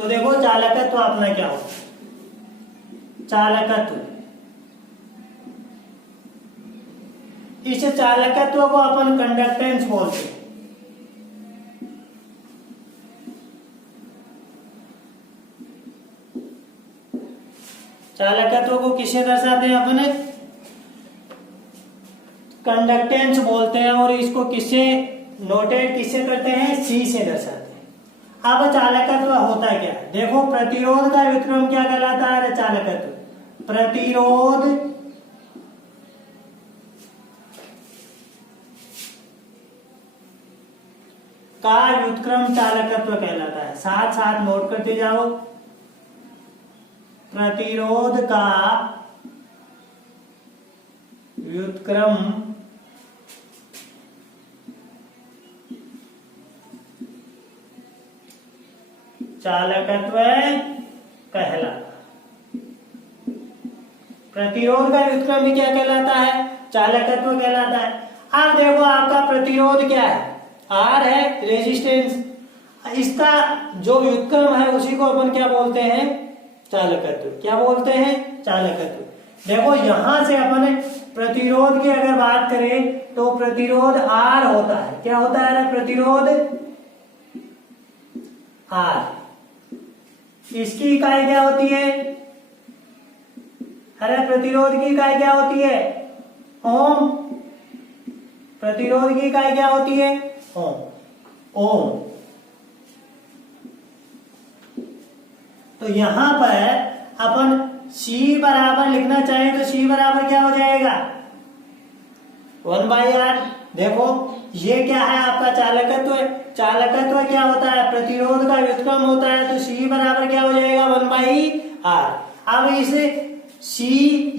तो देखो चालकत्व अपना क्या होता है, चालकत्व, इस चालकत्व को अपन कंडक्टेंस बोलते हैं। चालकत्व को किससे दर्शाते हैं अपने, कंडक्टेंस बोलते हैं, और इसको किससे नोटेट किससे करते हैं, सी से दर्शाते हैं। अब चालकत्व होता क्या, देखो प्रतिरोध का व्युत्क्रम क्या कहलाता है, चालकत्व, प्रतिरोध का व्युत्क्रम चालकत्व कहलाता है। साथ साथ नोट करते जाओ, प्रतिरोध का व्युत्क्रम चालकत्व कहलाता, प्रतिरोध का व्युत्क्रम भी क्या कहलाता है, चालकत्व कहलाता है। अब देखो आपका प्रतिरोध क्या है, आर है, रेजिस्टेंस, इसका जो व्युत्क्रम है उसी को अपन क्या बोलते हैं, चालकत्व। क्या बोलते हैं, चालकत्व। देखो यहां से अपन प्रतिरोध की अगर बात करें तो प्रतिरोध आर होता है, क्या होता है, प्रतिरोध आर। इसकी इकाई क्या होती है, अरे प्रतिरोध की इकाई क्या होती है, ओम। प्रतिरोध की इकाई क्या होती है, ओम। ओम। तो यहां पर अपन C बराबर लिखना चाहें तो C बराबर क्या हो जाएगा, 1/R। देखो ये क्या है आपका चालकत्व, चालकत्व क्या होता है, प्रतिरोध का व्युत्क्रम होता है, तो C बराबर क्या हो जाएगा, 1/R। अब इसे C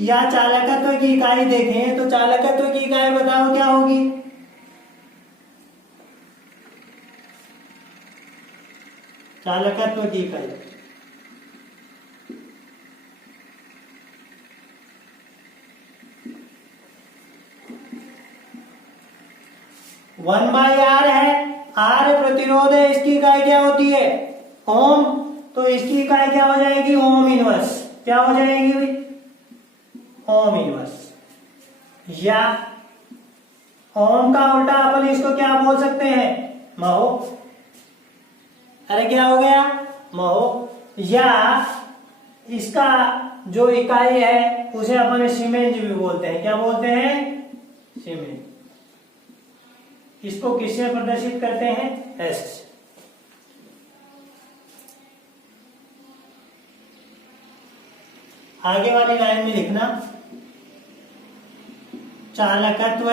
या चालकत्व की इकाई देखें तो चालकत्व की इकाई बताओ क्या होगी, चालकत्व की इकाई 1/R है, R प्रतिरोध है, इसकी इकाई क्या होती है, ओम। तो इसकी इकाई क्या हो जाएगी, ओम इनवर्स। क्या हो जाएगी भाई, ओम इनवर्स। या ओम का उल्टा अपन इसको क्या बोल सकते हैं, महो। अरे क्या हो गया, महो। या इसका जो इकाई है उसे अपन सीमेंस भी बोलते हैं, क्या बोलते हैं, सीमेंस। इसको किससे प्रदर्शित करते हैं, एस से। आगे वाली लाइन में लिखना, चालकत्व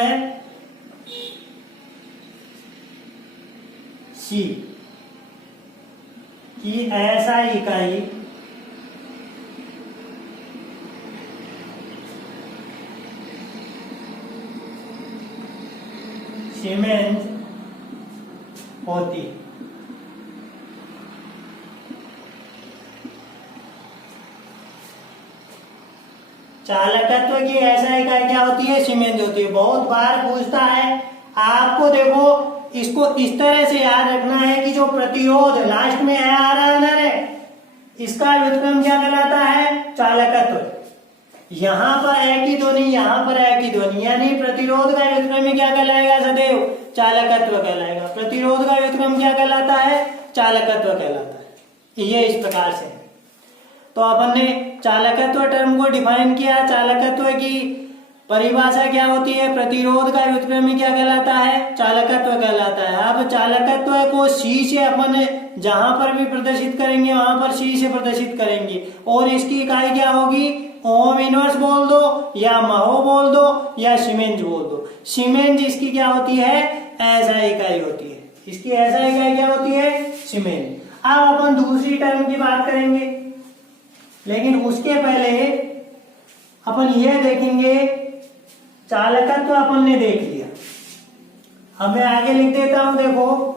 C की ऐसा इकाई सीमेंस होती। चालकत्व की ऐसा इकाई क्या होती है, सीमेंस होती है। बहुत बार पूछता है आपको, देखो इसको इस तरह से याद रखना है कि जो प्रतिरोध लास्ट में है आ रहा है, इसका व्युत्क्रम क्या कहलाता है, चालकत्व। यहां पर है की ध्वनि, यहां पर है की ध्वनि, यानी प्रतिरोध का व्युत्क्रम में क्या कहलाएगा, सदैव चालकत्व कहलाएगा। प्रतिरोध का व्युत्क्रम क्या कहलाता है, चालकत्व कहलाता है। ये इस प्रकार से। तो अपन ने चालकत्व टर्म को डिफाइन किया, चालकत्व की परिभाषा क्या होती है, प्रतिरोध का व्युत्क्रम में क्या कहलाता है, चालकत्व कहलाता है। अब चालकत्व को C से अपन जहां पर भी प्रदर्शित करेंगे वहां पर C से प्रदर्शित करेंगे, और इसकी इकाई क्या होगी, ओम इनवर्स बोल दो या महो बोल दो या सीमेंस बोल दो। सीमेंस इसकी क्या होती है, ऐसा इकाई होती है, इसकी ऐसा इकाई क्या होती है, सीमेंस। अब अपन दूसरी टर्म की बात करेंगे, लेकिन उसके पहले अपन ये देखेंगे, चालकत्व अपन ने देख लिया। अब मैं आगे लिख देता हूं, देखो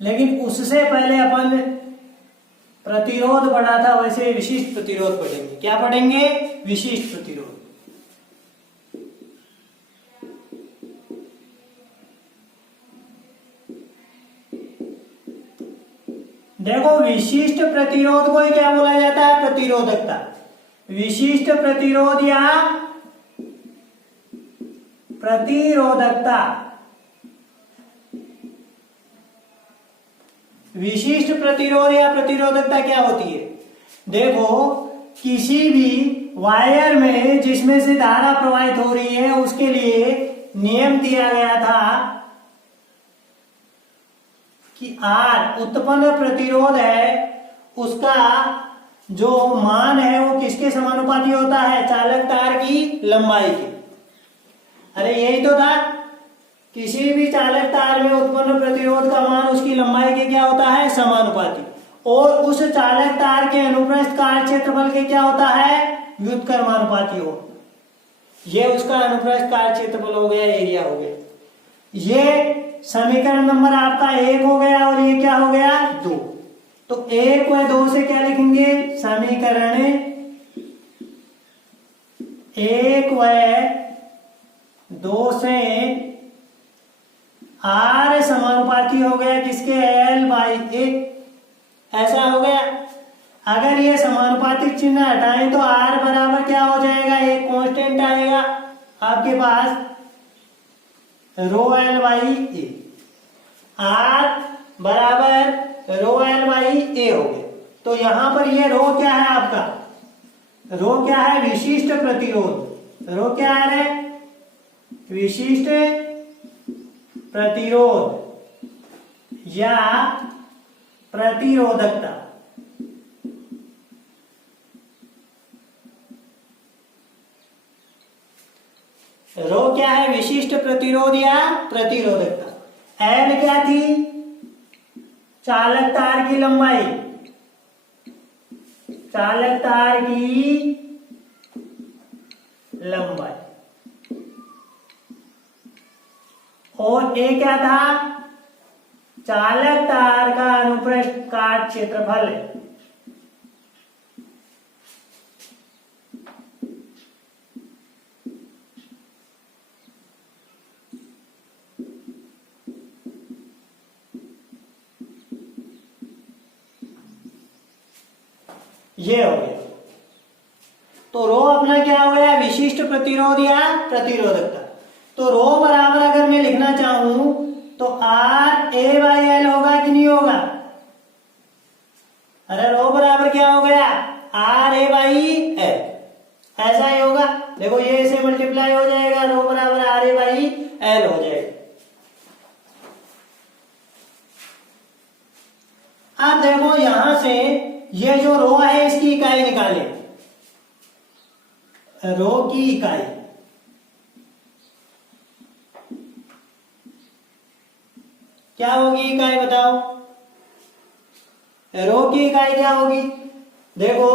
लेकिन उससे पहले अपन प्रतिरोध पढ़ा था, वैसे विशिष्ट प्रतिरोध पढ़ेंगे। क्या पढ़ेंगे, विशिष्ट प्रतिरोध। देखो विशिष्ट प्रतिरोध को ही क्या बोला जाता है? प्रतिरोधकता। विशिष्ट प्रतिरोध या प्रतिरोधकता। विशिष्ट प्रतिरोध या प्रतिरोधकता क्या होती है? देखो किसी भी वायर में जिसमें से धारा प्रवाहित हो रही है उसके लिए नियम दिया गया था कि R उत्पन्न प्रतिरोध है उसका जो मान है वो किसके समानुपाती होता है? चालक तार की लंबाई के। अरे यही तो था, किसी भी चालक तार में उत्पन्न प्रतिरोध का मान उसकी लंबाई के क्या होता है? समानुपाती। और उस चालक तार के अनुप्रस्थ कार्य क्षेत्रफल के क्या होता है? व्युत्क्रमानुपाती हो। ये उसका अनुप्रस्थ कार्य क्षेत्रफल हो गया, एरिया हो गया। ये समीकरण नंबर आपका 1 हो गया और ये क्या हो गया? 2। तो 1 व 2 से क्या लिखेंगे? समीकरण 1 व 2 से R समानुपाती हो गया किसके? L/A। ऐसा हो गया। अगर ये समानुपातिक चिन्ह हटाएं तो R बराबर क्या हो जाएगा? एक कांस्टेंट आएगा आपके पास, ρL/A। R बराबर ρL/A हो गया। तो यहां पर ये रो क्या है आपका? रो क्या है? विशिष्ट प्रतिरोध। रो क्या है? विशिष्ट प्रतिरोध या प्रतिरोधकता। रो क्या है? विशिष्ट प्रतिरोध या प्रतिरोधकता। एल क्या थी? चालक तार की लंबाई। चालक तार की लंबाई। और ए क्या था? चालक तार का अनुप्रस्थ काट क्षेत्रफल है। ये हो गया। तो रो अपना क्या हो गया? विशिष्ट प्रतिरोध या प्रतिरोधकता। तो रो बराबर अगर मैं लिखना चाहूं तो RA/L होगा कि नहीं होगा? अरे रो बराबर क्या हो गया? RA/L। ऐसा ही होगा। देखो ये इसे मल्टीप्लाई हो जाएगा, रो बराबर RA/L हो जाएगा। अब देखो यहां से ये जो रो है इसकी इकाई निकाले। रो की इकाई क्या होगी? इकाई बताओ। रो की इकाई क्या होगी? देखो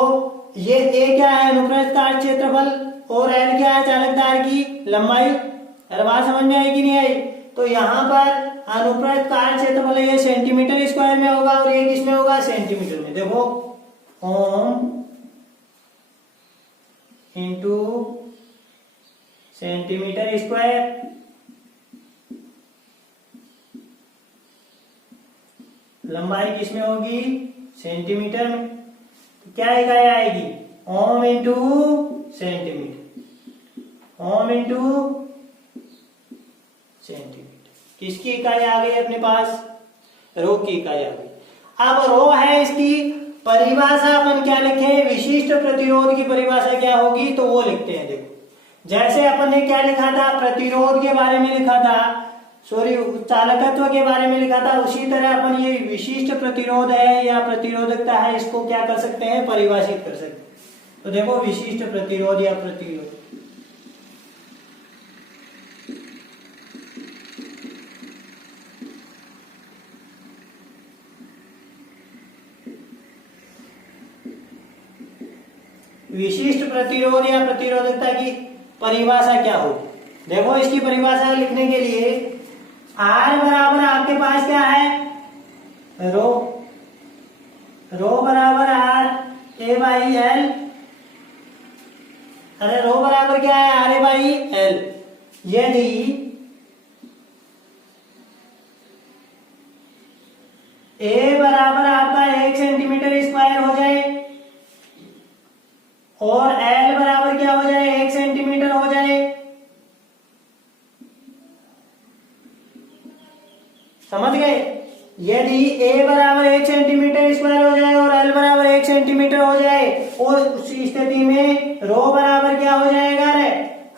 ये ए क्या है? अनुप्रस्थ काट क्षेत्रफल। और एल क्या है? चालक तार की लंबाई। अरे बात समझ में आई कि नहीं आई? तो यहाँ पर अनुप्रस्थ काट क्षेत्रफल ये सेंटीमीटर स्क्वायर में होगा और ये किस में होगा? सेंटीमीटर में। देखो ओम इंटू सेंटीमीटर स्क्वायर। लंबाई किसमें होगी? सेंटीमीटर में। तो क्या इकाई आएगी? Ohm into centimetre. Ohm into centimetre. किसकी इकाई आ गई अपने पास? रो की इकाई आ गई। अब रो है, इसकी परिभाषा अपन क्या लिखे? विशिष्ट प्रतिरोध की परिभाषा क्या होगी? तो वो लिखते हैं। देखो जैसे अपन ने क्या लिखा था? प्रतिरोध के बारे में लिखा था, सॉरी चालकत्व के बारे में लिखा था, उसी तरह अपन ये विशिष्ट प्रतिरोध है या प्रतिरोधकता है इसको क्या कर सकते हैं? परिभाषित कर सकते हैं। तो देखो विशिष्ट प्रतिरोध या प्रतिरोध, विशिष्ट प्रतिरोध या प्रतिरोधकता की परिभाषा क्या होगी? देखो इसकी परिभाषा लिखने के लिए R बराबर आपके पास क्या है? रो। रो बराबर RA/L। अरे रो बराबर क्या है? RA/L। यदि A बराबर आपका और L बराबर क्या हो जाए, 1 सेंटीमीटर हो जाए। समझ गए। यदि A बराबर 1 सेंटीमीटर स्क्वायर हो जाए और L बराबर 1 सेंटीमीटर हो जाए, और उस स्थिति में रो बराबर क्या हो जाएगा रे,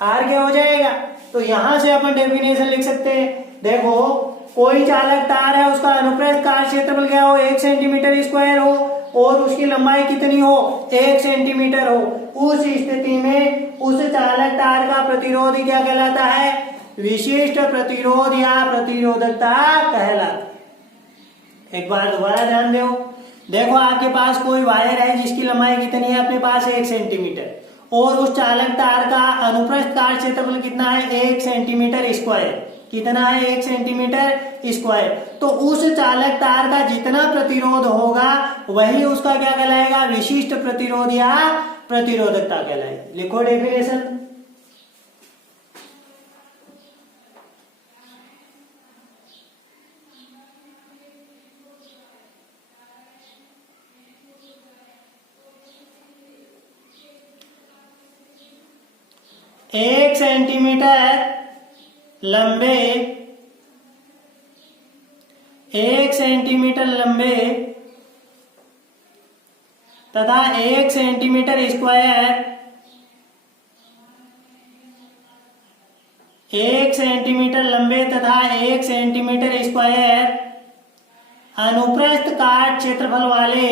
R क्या हो जाएगा। तो यहां से अपन डेफिनेशन लिख सकते हैं। देखो कोई चालक तार है, उसका अनुप्रस्थ काट क्षेत्रफल क्या हो, 1 सेंटीमीटर स्क्वायर हो और उसकी लंबाई कितनी हो, 1 सेंटीमीटर हो। उस स्थिति में उस चालक तार का प्रतिरोध क्या कहलाता है, विशिष्ट प्रतिरोध या प्रतिरोधकता कहलाता है। एक बार दोबारा ध्यान दो। देखो आपके पास कोई वायर है जिसकी लंबाई कितनी है अपने पास, 1 सेंटीमीटर, और उस चालक तार का अनुप्रस्थ काट क्षेत्रफल कितना है, 1 सेंटीमीटर स्क्वायर। कितना है, 1 सेंटीमीटर स्क्वायर। तो उस चालक तार का जितना प्रतिरोध होगा वही उसका क्या कहलाएगा, विशिष्ट प्रतिरोध या प्रतिरोधकता कहलाएगी। लिखो डेफिनेशन। एक सेंटीमीटर लंबे, 1 सेंटीमीटर लंबे तथा 1 सेंटीमीटर स्क्वायर, 1 सेंटीमीटर लंबे तथा 1 सेंटीमीटर स्क्वायर अनुप्रस्थ काट क्षेत्रफल वाले,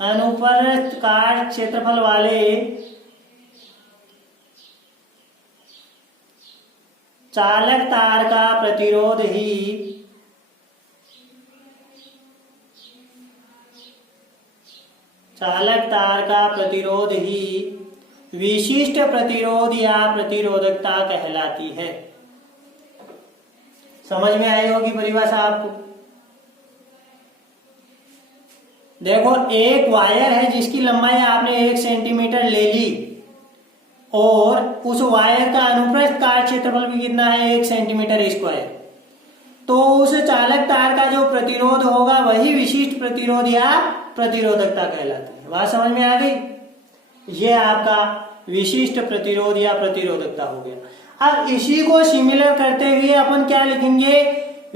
अनुप्रस्थ काट क्षेत्रफल वाले चालक तार का प्रतिरोध ही विशिष्ट प्रतिरोध या प्रतिरोधकता कहलाती है। समझ में आई होगी परिभाषा आपको। देखो एक वायर है जिसकी लंबाई आपने 1 सेंटीमीटर ले ली और उस वायर का अनुप्रस्थ काट क्षेत्रफल भी कितना है, 1 सेंटीमीटर स्क्वायर। तो उस चालक तार का जो प्रतिरोध होगा वही विशिष्ट प्रतिरोध या प्रतिरोधकता कहलाती है। बात समझ में आ गई। ये आपका विशिष्ट प्रतिरोध या प्रतिरोधकता हो गया। अब इसी को सिमिलर करते हुए अपन क्या लिखेंगे,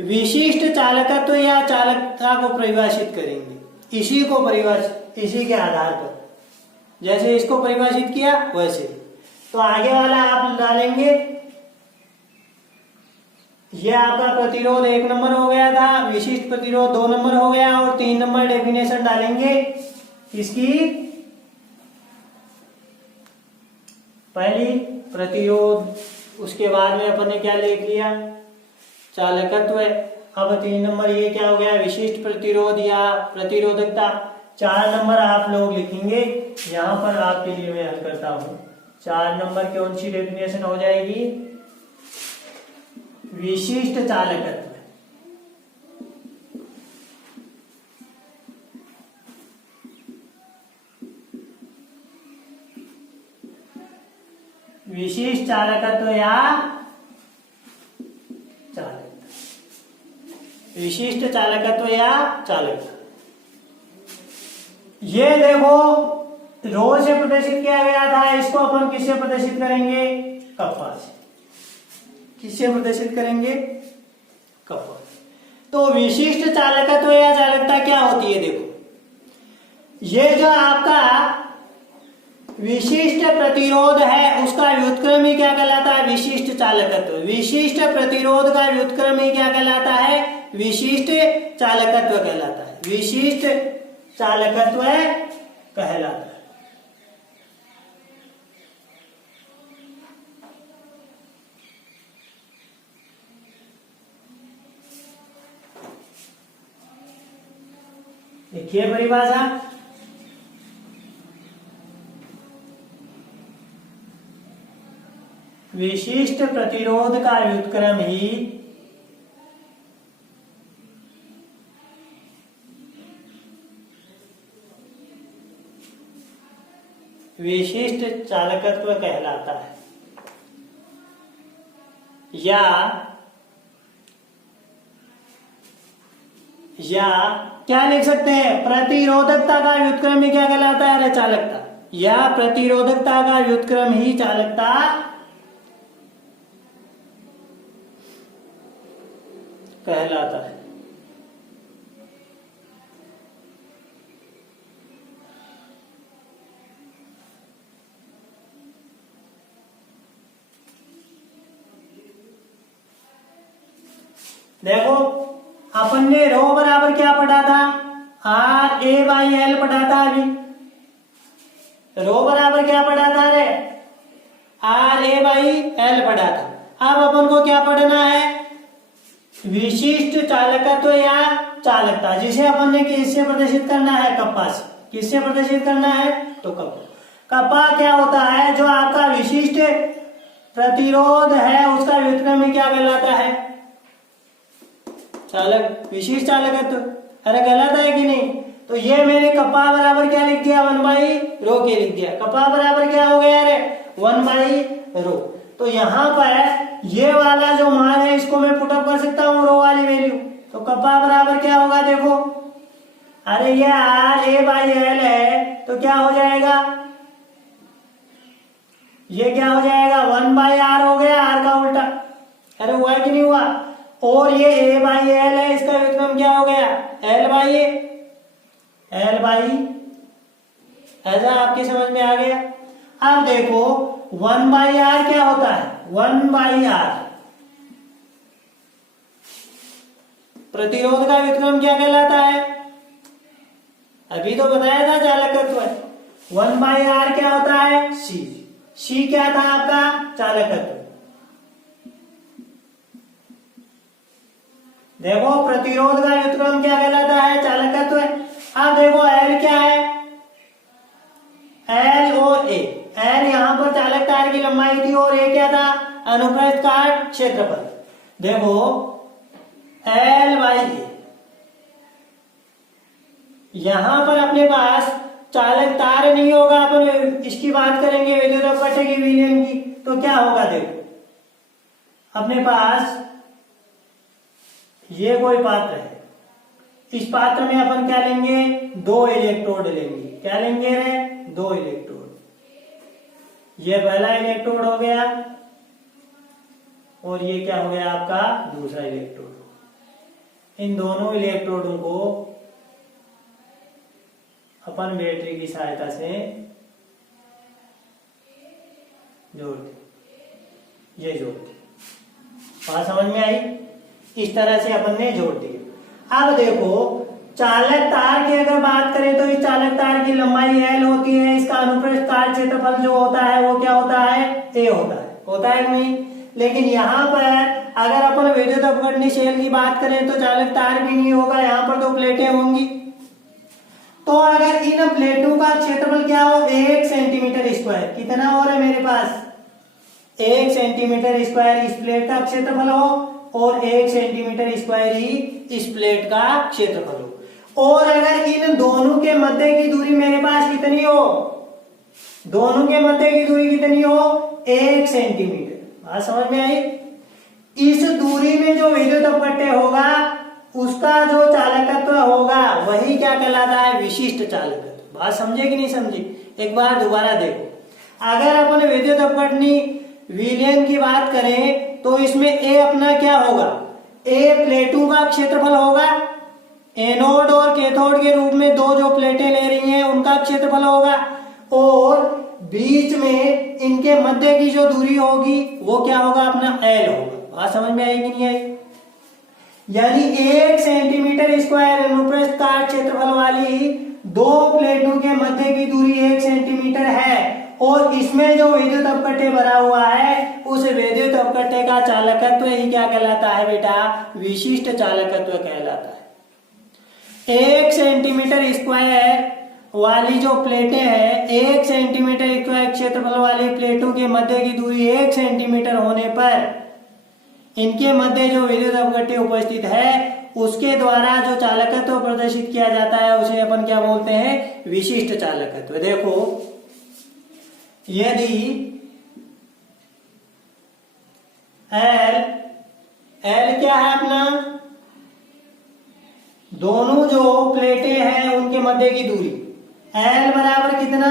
विशिष्ट चालकत्व या चालकता को परिभाषित करेंगे। इसी को परिभाषित, इसी के आधार पर जैसे इसको परिभाषित किया वैसे। तो आगे वाला आप डालेंगे, यह आपका प्रतिरोध 1 नंबर हो गया था, विशिष्ट प्रतिरोध 2 नंबर हो गया, और 3 नंबर डेफिनेशन डालेंगे इसकी। पहली प्रतिरोध, उसके बाद में अपन ने क्या लिख लिया, चालकत्व। अब 3 नंबर ये क्या हो गया, विशिष्ट प्रतिरोध या प्रतिरोधकता। 4 नंबर आप लोग लिखेंगे, यहां पर आपके लिए मैं हल करता हूं। 4 नंबर कौन सी डेफिनेशन हो जाएगी, विशिष्ट चालकत्व। विशिष्ट चालकत्व या चालकता, विशिष्ट चालकत्व या चालकता। ये देखो रो से प्रदर्शित किया गया था, इसको अपन किससे प्रदर्शित करेंगे, कप्पा से। किससे प्रदर्शित करेंगे, कप्पा। तो विशिष्ट चालकत्व या चालकता क्या होती है, देखो ये जो आपका विशिष्ट प्रतिरोध है उसका व्युत्क्रम ही क्या कहलाता है, विशिष्ट चालकत्व। विशिष्ट प्रतिरोध का व्युत्क्रम ही क्या कहलाता है, विशिष्ट चालकत्व कहलाता है। विशिष्ट चालकत्व कहलाता है। देखिए परिभाषा, विशिष्ट प्रतिरोध का व्युत्क्रम ही विशिष्ट चालकत्व कहलाता है, या क्या लिख सकते हैं, प्रतिरोधकता का व्युत्क्रम ही क्या कहलाता है, अरे चालकता, या प्रतिरोधकता का व्युत्क्रम ही चालकता कहलाता है। देखो अपन ने रो बराबर क्या पढ़ा था, आर ए बाई एल पढ़ा था। अभी रो बराबर क्या पढ़ा था, रे आर ए बाई एल पढ़ा था। अब अपन को क्या पढ़ना है, विशिष्ट चालकत्व या चालकता, जिसे अपन ने किससे प्रदर्शित करना है, कप्पा से। किससे प्रदर्शित करना है, तो कप्पा। कप्पा क्या होता है, जो आपका विशिष्ट प्रतिरोध है उसका व्युत्क्रम में क्या कहलाता है, चालक, विशिष्ट चालकत्व। अरे गलत है कि नहीं, तो ये मैंने कप्पा बराबर क्या लिख दिया, 1/रो के लिख दिया। कप्पा बराबर क्या हो गया, अरे 1/रो। तो यहाँ पर ये वाला जो मान है इसको मैं पुटअप कर सकता हूँ, रो वाली वैल्यू। तो कप्पा बराबर क्या होगा, देखो, अरे ये आर ए बाई एल है, तो क्या हो जाएगा, ये क्या हो जाएगा, 1/r हो गया, आर का उल्टा। अरे हुआ कि नहीं हुआ, और ये ए बाई एल है, इसका व्युत्क्रम क्या हो गया, L by A, L by. ऐसा आपकी समझ में आ गया। अब देखो 1/r क्या होता है, 1/r प्रतिरोध का व्युत्क्रम क्या कहलाता है, अभी तो बताया था चालकत्व है। 1/r क्या होता है, सी क्या था आपका, चालकत्व। देखो प्रतिरोध का व्युत्क्रम क्या कहलाता है, चालकत्व है। अब देखो एल क्या है, एल और ए। एल यहां पर चालक तार की लंबाई थी और ए क्या था, अनुप्रस्थ काट क्षेत्रफल। देखो एल बाई ए, यहां पर अपने पास चालक तार नहीं होगा, अपन इसकी बात करेंगे विद्युत अपघट्य की, विलयन की। तो क्या होगा, देखो अपने पास ये कोई पात्र है, इस पात्र में अपन क्या लेंगे, 2 इलेक्ट्रोड लेंगे। क्या लेंगे रे, 2 इलेक्ट्रोड। ये पहला इलेक्ट्रोड हो गया और ये क्या हो गया आपका दूसरा इलेक्ट्रोड। इन दोनों इलेक्ट्रोडों को अपन बैटरी की सहायता से जोड़ दे, ये जोड़ दे। बात समझ में आई, इस तरह से अपन ने जोड़ दिया। अब देखो चालक तार की अगर बात करें तो इस चालक तार की लंबाई एल होती है, इसका अनुप्रस्थ काट क्षेत्रफल जो होता है वो क्या होता है, ए होता है कि नहीं। लेकिन यहाँ पर अगर अपन विद्युत अपघटनी शेल की बात करें तो चालक तार भी नहीं होगा, यहाँ पर 2 प्लेटें होंगी। तो अगर इन प्लेटों का क्षेत्रफल क्या हो, 1 सेंटीमीटर स्क्वायर, कितना हो रहा है मेरे पास, 1 सेंटीमीटर स्क्वायर इस प्लेट का क्षेत्रफल हो और 1 सेंटीमीटर स्क्वायर ही इस प्लेट का क्षेत्रफल हो। और अगर इन दोनों के मध्य की दूरी मेरे पास कितनी हो, दोनों के मध्य की दूरी कितनी हो, 1 सेंटीमीटर। बात समझ में आई। इस दूरी में जो विद्युत अपघट्य होगा उसका जो चालकत्व होगा वही क्या कहलाता है, विशिष्ट चालकत्व। बात समझे कि नहीं समझे, एक बार दोबारा देखो। अगर अपन विद्युत अपघटनी विलयन की बात करें तो इसमें ए अपना क्या होगा, ए प्लेटों का क्षेत्रफल होगा, एनोड और कैथोड के रूप में 2 जो प्लेटें ले रही हैं उनका क्षेत्रफल होगा, और बीच में इनके मध्य की जो दूरी होगी वो क्या होगा, अपना एल होगा। बात समझ में आई कि नहीं आई। यानी 1 सेंटीमीटर स्क्वायर अनुप्रस्थ काट क्षेत्रफल वाली 2 प्लेटों के मध्य की दूरी 1 सेंटीमीटर है, और इसमें जो विद्युत अपघट्य भरा हुआ है उस विद्युत अपघट्य का चालकत्व ही क्या कहलाता है बेटा, विशिष्ट चालकत्व कहलाता है। 1 सेंटीमीटर स्क्वायर वाली जो प्लेटें हैं, 1 सेंटीमीटर स्क्वायर क्षेत्रफल वाली प्लेटों के मध्य की दूरी 1 सेंटीमीटर होने पर इनके मध्य जो विद्युत अपघट्य उपस्थित है उसके द्वारा जो चालकत्व प्रदर्शित किया जाता है उसे अपन क्या बोलते हैं, विशिष्ट चालकत्व। देखो यदि एल क्या है अपना, दोनों जो प्लेटें हैं उनके मध्य की दूरी L बराबर कितना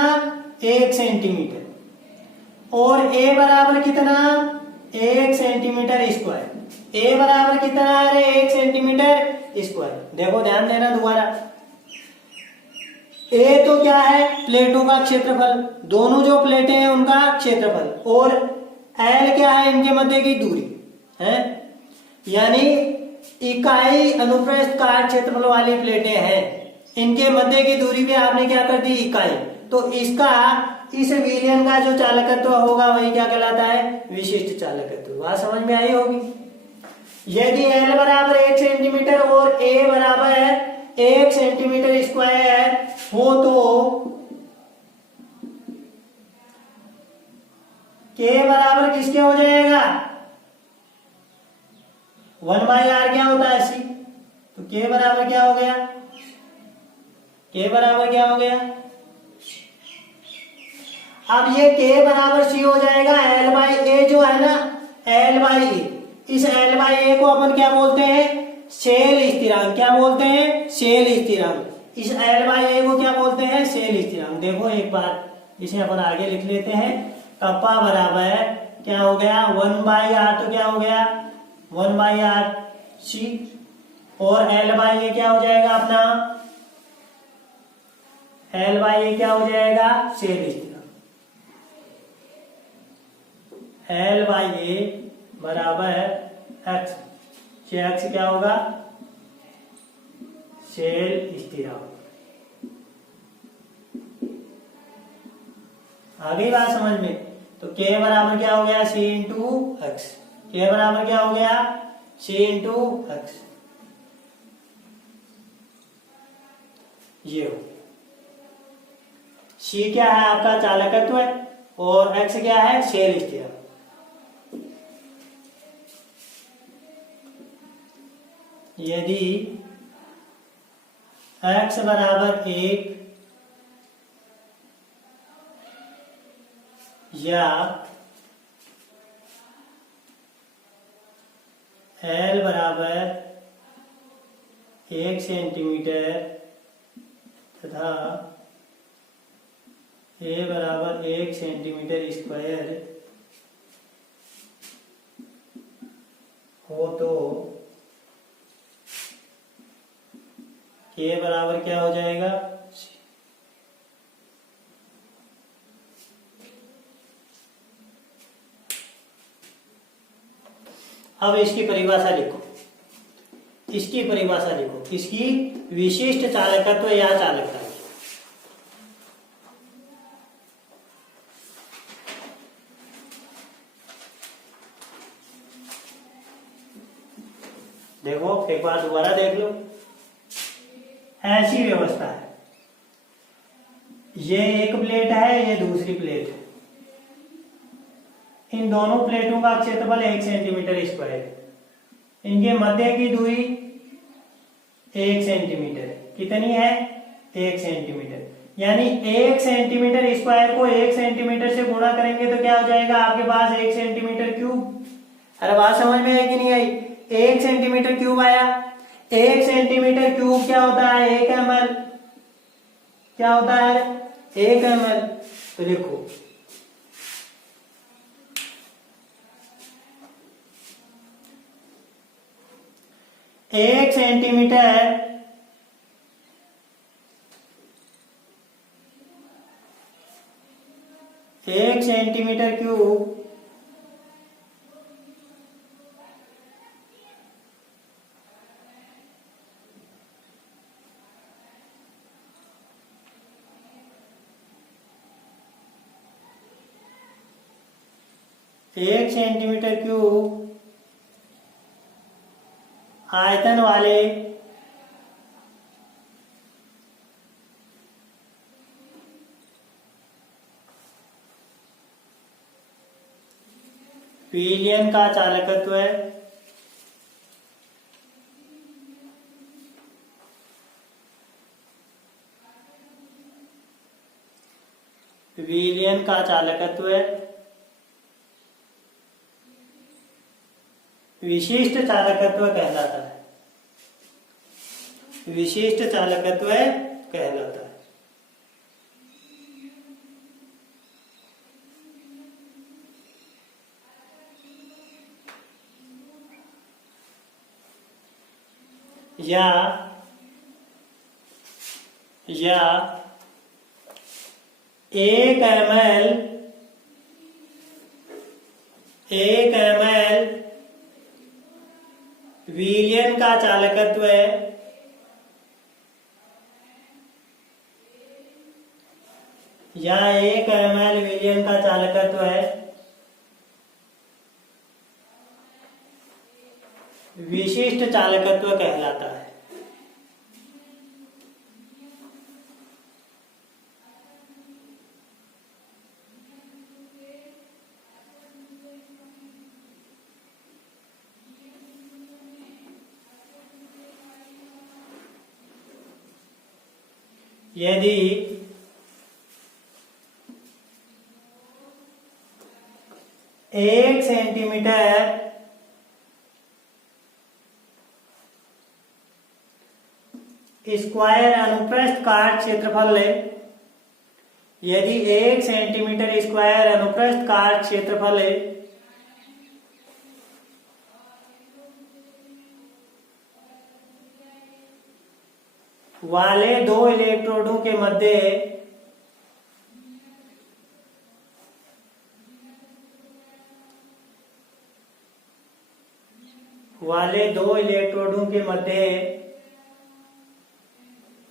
1 सेंटीमीटर और A बराबर कितना 1 सेंटीमीटर स्क्वायर। A बराबर कितना है 1 सेंटीमीटर स्क्वायर। देखो ध्यान देना दोबारा, A तो क्या है प्लेटों का क्षेत्रफल, दोनों जो प्लेटें हैं उनका क्षेत्रफल, और L क्या है इनके मध्य की दूरी है, यानी इकाई अनुप्रस्थ काट क्षेत्रफल वाली प्लेटें हैं, इनके मध्य की दूरी पे आपने क्या कर दी इकाई, तो इसका इस विलयन का जो चालकत्व होगा वही क्या कहलाता है विशिष्ट चालकत्व। बात समझ में आई होगी। यदि L बराबर 1 सेंटीमीटर और A बराबर 1 सेंटीमीटर स्क्वायर हो तो K बराबर किसके हो जाएगा 1/r क्या होता है C, तो K बराबर क्या हो गया, K बराबर क्या हो गया, अब ये K बराबर C हो जाएगा L/A जो है ना L/A, इस L/A को अपन क्या बोलते हैं शेल स्थिरांक, क्या बोलते हैं शेल स्थिरांक, इस L/A को क्या बोलते हैं शेल स्थिरांक। देखो एक बार इसे अपन आगे लिख लेते हैं, कप्पा बराबर क्या हो गया 1/r, तो क्या हो गया 1/r C, और L/A क्या हो जाएगा अपना L/A क्या हो जाएगा शेल स्थिरांक, L/A बराबर x, x क्या होगा शेल स्थिरांक। आ गई बात समझ में, तो K बराबर क्या हो गया C इंटू एक्स, K बराबर क्या हो गया C इंटू एक्स, ये हो C क्या है आपका चालकत्व है और x क्या है शेल स्थिरांक। यदि x बराबर 1 या L बराबर 1 सेंटीमीटर तथा A बराबर 1 सेंटीमीटर स्क्वायर हो तो K बराबर क्या हो जाएगा अब इसकी परिभाषा लिखो, इसकी परिभाषा लिखो, इसकी विशिष्ट चालकत्व या चालकता। देखो एक बार दोबारा देख लो, ऐसी व्यवस्था है, ये एक प्लेट है ये दूसरी प्लेट है, इन दोनों प्लेटों का क्षेत्रफल 1 सेंटीमीटर स्क्वायर, इनके मध्य की दूरी 1 सेंटीमीटर, कितनी है 1 सेंटीमीटर, यानी 1 सेंटीमीटर स्क्वायर को 1 सेंटीमीटर से गुणा करेंगे तो क्या हो जाएगा आपके पास 1 सेंटीमीटर क्यूब। अरे बात समझ में आई कि नहीं आई, 1 सेंटीमीटर क्यूब आया, 1 सेंटीमीटर क्यूब क्या होता है 1 ml, क्या होता है 1 ml, तो देखो 1 centimetre 1 centimetre cube 1 centimetre cube आयतन वाले विलयन का चालकत्व है, विलयन का चालकत्व है, विशिष्ट चालकत्व कहलाता है, विशिष्ट चालकत्व कहलाता है। या 1 ml विलयन का चालकत्व है, या 1 ml विलयन का चालकत्व है विशिष्ट चालकत्व कहलाता है। यदि 1 सेंटीमीटर स्क्वायर अनुप्रस्थ काट क्षेत्रफल है, यदि 1 सेंटीमीटर स्क्वायर अनुप्रस्थ काट क्षेत्रफल है वाले 2 इलेक्ट्रोडों के मध्य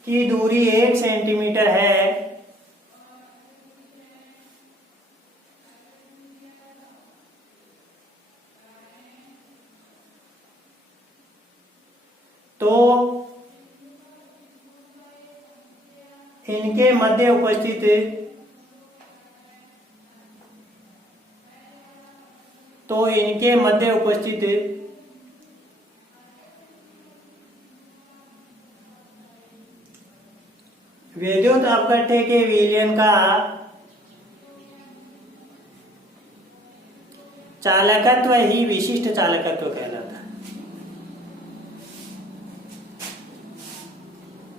की दूरी 1 सेंटीमीटर है, तो इनके मध्य उपस्थित विद्युत अपघट्य के विलयन का चालकत्व ही विशिष्ट चालकत्व कहलाता है।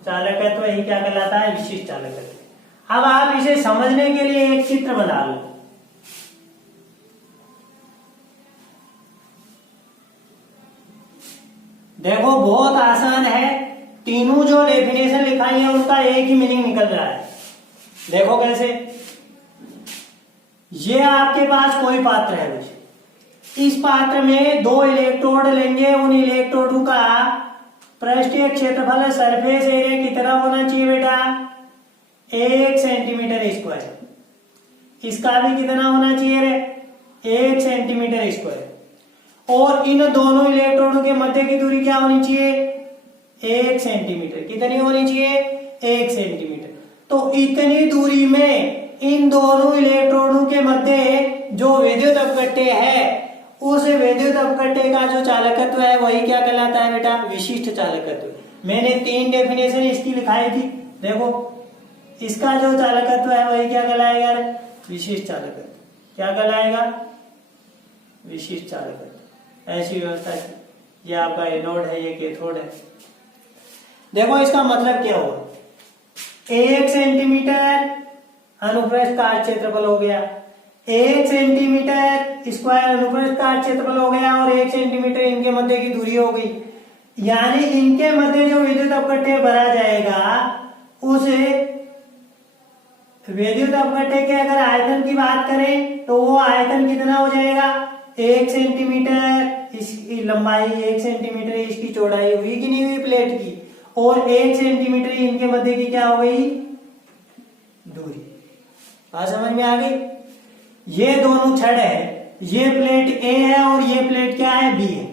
चालकत्व ही क्या कहलाता है? विशिष्ट चालकत्व। अब आप इसे समझने के लिए एक चित्र बना लो। देखो बहुत आसान है, तीनों जो डेफिनेशन लिखाई है उनका एक ही मीनिंग निकल रहा है। देखो कैसे, ये आपके पास कोई पात्र है, इस पात्र में 2 इलेक्ट्रोड लेंगे, उन इलेक्ट्रोडों का पृष्ठीय क्षेत्रफल सरफेस एरिया कितना होना चाहिए बेटा? 1 सेंटीमीटर स्क्वायर। इसका भी कितना होना चाहिए रे? 1 सेंटीमीटर स्क्वायर। और इन दोनों इलेक्ट्रोडों के मध्य की दूरी क्या होनी चाहिए? 1 सेंटीमीटर। कितनी होनी चाहिए? 1 सेंटीमीटर। तो इतनी दूरी में इन दोनों इलेक्ट्रोडों के मध्य जो विद्युत अपघट्य है, उस विद्युत अपघट्य का जो चालकत्व है वही क्या कहलाता है बेटा? विशिष्ट चालकत्व। मैंने 3 डेफिनेशन इसकी लिखाई थी। देखो इसका जो चालकत्व है वही क्या कहलाएगा? विशिष्ट चालकत्व। क्या कहलाएगा? विशिष्ट चालकत्व। ऐसी व्यवस्था की। ये आपका एनोड है, ये कैथोड है। देखो इसका मतलब क्या हुआ? 1 सेंटीमीटर अनुप्रस्थ काट क्षेत्रफल हो गया, 1 सेंटीमीटर स्क्वायर अनुप्रस्थ काट क्षेत्रफल हो गया, और 1 सेंटीमीटर इनके मध्य की दूरी हो गई। यानी इनके मध्य जो विद्युत अपघट्य भरा जाएगा, उस विद्युत अपघट्य के अगर आयतन की बात करें तो वो आयतन कितना हो जाएगा? 1 सेंटीमीटर इसकी लंबाई, 1 सेंटीमीटर इसकी चौड़ाई हुई कि नहीं हुई प्लेट की, और 1 सेंटीमीटर इनके मध्य की क्या हो गई? दूरी। बात समझ में आ गई? ये दोनों छड़ है, ये प्लेट ए है और ये प्लेट क्या है? बी है।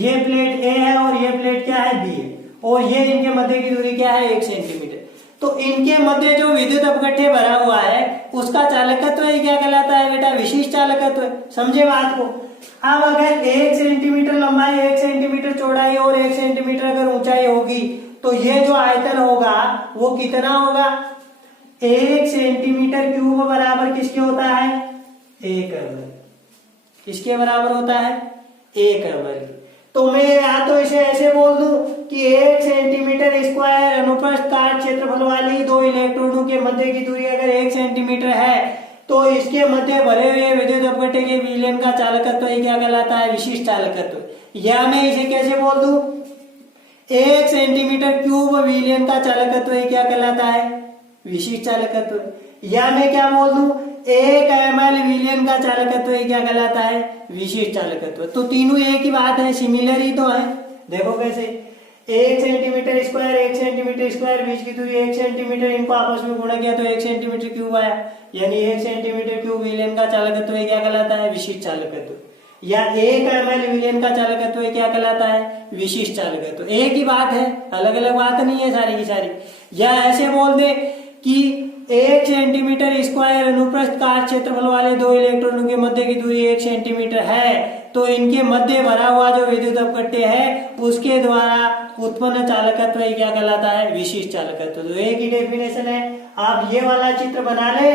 ये प्लेट ए है और ये प्लेट क्या है? बी है। और ये इनके मध्य की दूरी क्या है? 1 सेंटीमीटर। तो इनके मध्य जो विद्युत अपघट्य भरा हुआ है उसका चालकत्व ही क्या कहलाता है बेटा? विशिष्ट चालकत्व। समझे बात को? अब अगर 1 सेंटीमीटर लंबाई, 1 सेंटीमीटर चौड़ाई और 1 सेंटीमीटर अगर ऊंचाई होगी, तो ये जो आयतन होगा वो कितना होगा? 1 सेंटीमीटर क्यूब बराबर किसके होता है? 1 ml। किसके बराबर होता है? 1 ml। तो मैं या तो इसे ऐसे बोल दूं कि 1 सेंटीमीटर स्क्वायर अनुप्रस्थ काट क्षेत्रफल वाली दो इलेक्ट्रॉनों के मध्य की दूरी अगर 1 सेंटीमीटर है तो इसके मध्य भरे हुए विद्युत अपघट्य के विलयन का चालकत्व ये क्या कहलाता है? विशिष्ट चालकत्व। या मैं इसे कैसे बोल दूं? 1 सेंटीमीटर क्यूब विलयन का चालकत्व ये क्या कहलाता है? विशिष्ट चालकत्व। या मैं क्या बोल दूं? 1 ml विलयन का चालकत्व ये क्या कहलाता है? विशिष्ट चालकत्व। तो तीनों एक ही बात है, सिमिलर ही तो है। देखो कैसे, 1 सेंटीमीटर स्क्वायर बीच की दूरी 1 सेंटीमीटर, इनको आपस में गुणा किया तो 1 सेंटीमीटर क्यूब आया, यानी 1 सेंटीमीटर क्यूब विलयन का चालकत्व ये क्या कहलाता है? विशिष्ट चालकत्व। या 1 ml विलयन का चालकत्व ये क्या कहलाता है? विशिष्ट चालकत्व। एक ही बात है, अलग अलग बात नहीं है सारी की सारी। या ऐसे बोल दे कि 1 सेंटीमीटर स्क्वायर अनुप्रस्थ काट क्षेत्रफल वाले दो इलेक्ट्रॉनों के मध्य की दूरी 1 सेंटीमीटर है, तो इनके मध्य भरा हुआ जो विद्युत अपघट्य है उसके द्वारा उत्पन्न चालकत्व ये क्या कहलाता है? विशिष्ट चालकत्व। तो एक ही डेफिनेशन है। आप ये वाला चित्र बना ले,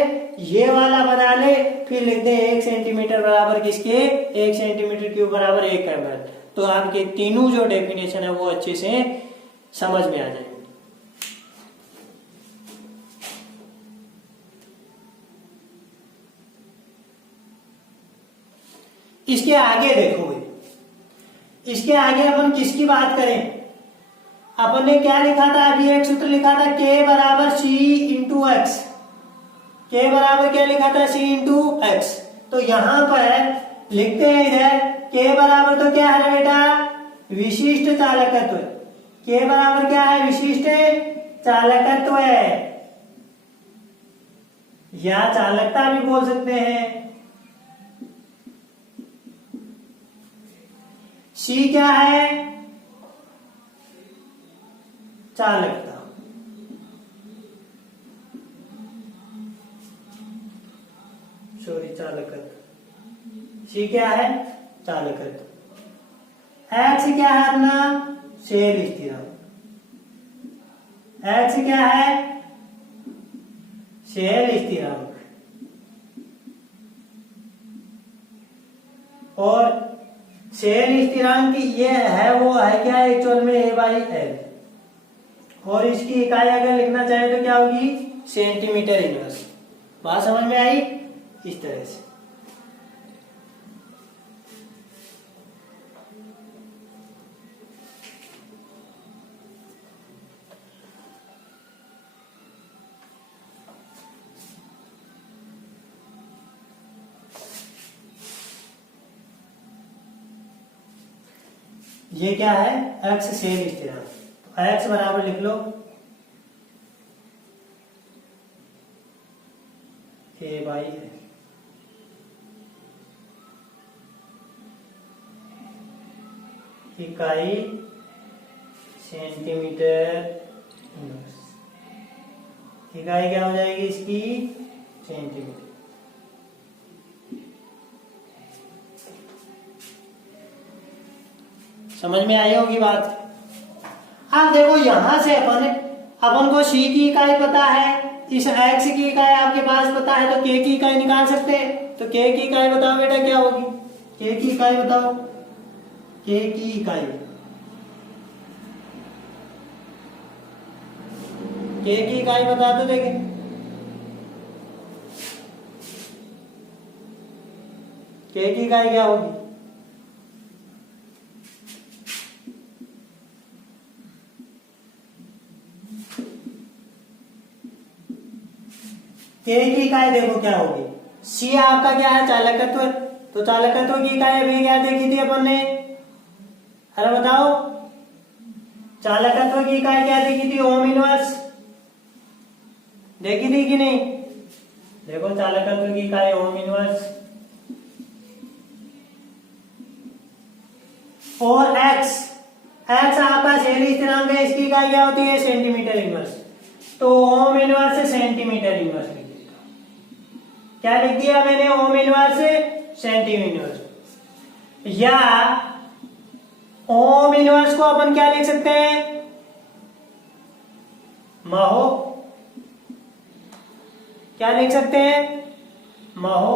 ये वाला बना ले, फिर लिख दे 1 सेंटीमीटर बराबर किसके? 1 सेंटीमीटर क्यूब बराबर 1 ml। तो आपके तीनों जो डेफिनेशन है वो अच्छे से समझ में आ जाएंगे। इसके आगे देखोगे, इसके आगे अपन किसकी बात करें? अपन ने क्या लिखा था? अभी एक सूत्र लिखा था, K बराबर C इंटू एक्स। K बराबर क्या लिखा था? C into x. तो यहां पर लिखते हैं इधर K बराबर तो क्या है बेटा? विशिष्ट चालकत्व। K बराबर क्या है? विशिष्ट चालकत्व है, या चालकता भी बोल सकते हैं। C क्या है? चालकता। सॉरी, चालकत्व। C क्या है? चालकत्व। X क्या है अपना? शेल स्थिरांक। X क्या है? शेल स्थिरांक। और शेल स्थिरांक ये है, वो है क्या? एक्चुअल में A/L। और इसकी इकाई अगर लिखना चाहे तो क्या होगी? Centimetre inverse. बात समझ में आई? इस तरह से। ये क्या है? एक्स शेल स्थिरांक। तो एक्स बराबर लिख लो A/L। इकाई सेंटीमीटर इनवर्स। इकाई क्या हो जाएगी इसकी? सेंटीमीटर। समझ में आई होगी बात। अब देखो यहां से अपन को C की इकाई पता है, इस X की इकाई आपके पास पता है, तो K की इकाई निकाल सकते हैं। तो K की इकाई बताओ बेटा क्या होगी? K की इकाई बताओ। K की इकाई, K की इकाई बता दो देखें। K की इकाई क्या होगी? K की इकाई देखो क्या होगी? C आपका क्या है? चालकत्व। तो चालकत्व की इकाई अभी क्या देखी थी अपन ने? अरे बताओ, चालकत्व की इकाई क्या देखी थी? Ohm inverse. देखी थी कि नहीं? देखो चालकत्व की इकाई ओम इनवर्स। और x आपका शेल स्थिरांक है, इसकी इकाई क्या होती है? Centimetre inverse. तो ओम इनवर्स से सेंटीमीटर इनवर्स लिख देता। क्या लिख दिया मैंने? ओम इनवर्स से सेंटीमीटर इनवर्स। या ओम इनवर्स को अपन क्या लिख सकते हैं? महो। क्या लिख सकते हैं? महो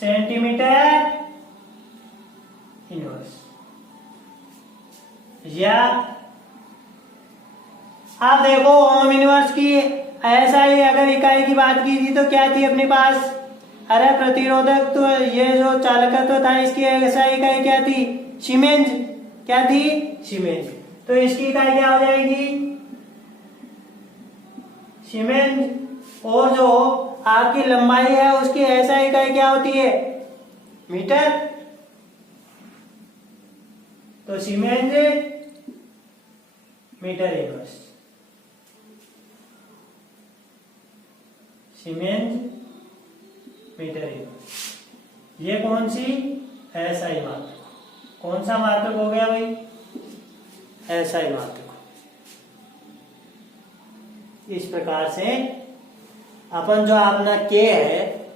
सेंटीमीटर इनवर्स। या आप देखो ओम इनवर्स की ऐसा ही अगर इकाई की बात की थी तो क्या थी अपने पास, अरे प्रतिरोधक, तो ये जो चालकत्व था इसकी ऐसा इकाई क्या थी, सीमेंस। क्या थी, सीमेंस। तो इसकी इकाई क्या हो जाएगी, सीमेंस। और जो आपकी लंबाई है उसकी ऐसा इकाई क्या होती है, मीटर। तो siemens metre inverse, siemens metre inverse. ये कौन सी, एसआई मात्रक। कौन सा मात्रक हो गया भाई, एसआई मात्रक। इस प्रकार से अपन जो अपना के है,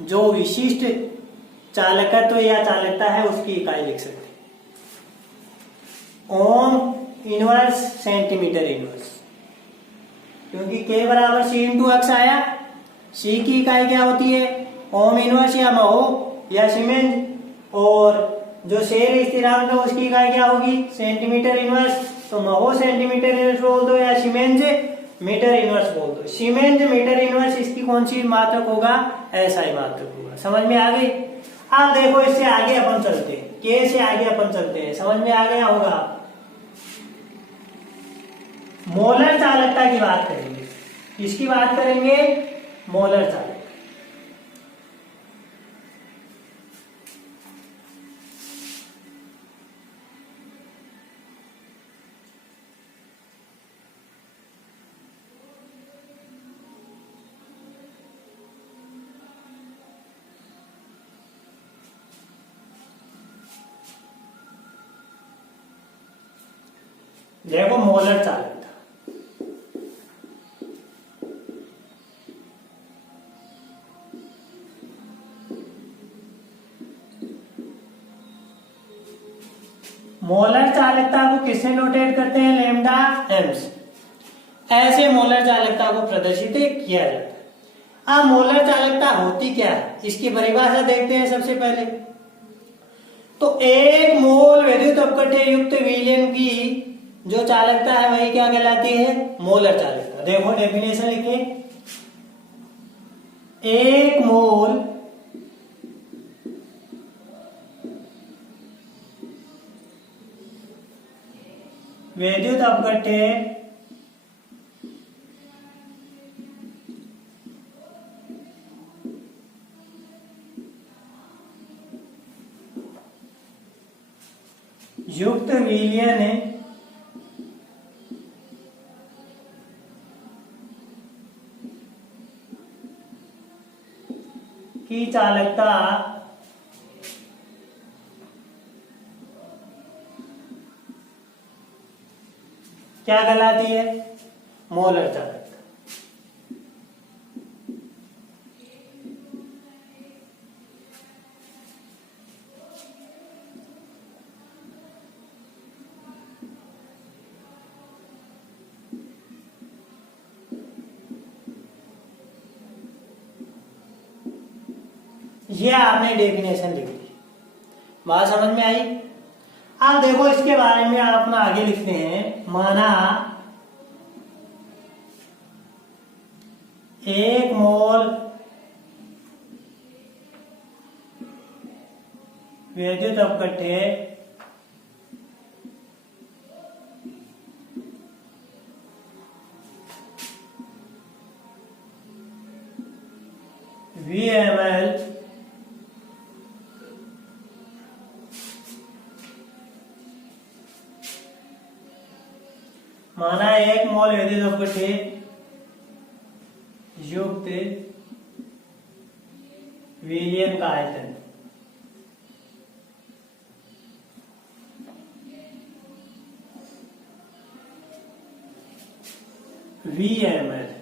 जो विशिष्ट चालकत्व या चालकता है उसकी इकाई लिख सकते हैं। ओम इनवर्स सेंटीमीटर इनवर्स, क्योंकि के बराबर सी इंटू एक्स आया। सी की इकाई क्या होती है, ओम इनवर्स या महो या सीमेंस। और जो शेर स्थिरांक है उसकी इकाई क्या होगी, सेंटीमीटर इनवर्स। तो महो सेंटीमीटर इनवर्स बोल दो या सीमेंस मीटर इनवर्स बोल दो। सीमेंस मीटर इनवर्स इसकी कौन सी मात्रक होगा, एसआई मात्रक होगा। समझ में आ गई। अब देखो इससे आगे अपन चलते हैं, के से आगे अपन चलते हैं, समझ में आ गया होगा। मोलर चालकता की बात करेंगे, किसकी बात करेंगे, मोलर चालकता। देखो मोलर चालकता, मोलर चालकता को किससे नोटेट करते हैं, लैम्डा एम्स। ऐसे मोलर चालकता को प्रदर्शित किया जाता है। अब मोलर चालकता होती क्या है, इसकी परिभाषा देखते हैं सबसे पहले। तो एक मोल विद्युत अपकट्य युक्त विलयन की जो चालकता है वही क्या कहलाती है, मोलर चालकता। देखो डेफिनेशन लिखे, एक मोल विद्युत अपकट्य युक्त विलयन की चालकता क्या कहलाती है, मोलर चालकता। ये आपने डेफिनेशन लिख दी, बात समझ में आई। अब देखो इसके बारे में आप अपना आगे लिखते हैं, माना एक मोल विद्युत अपकट्य VmL माना एक मोल विद्युत अपकट्य युक्त विलयन का आयतन VmL।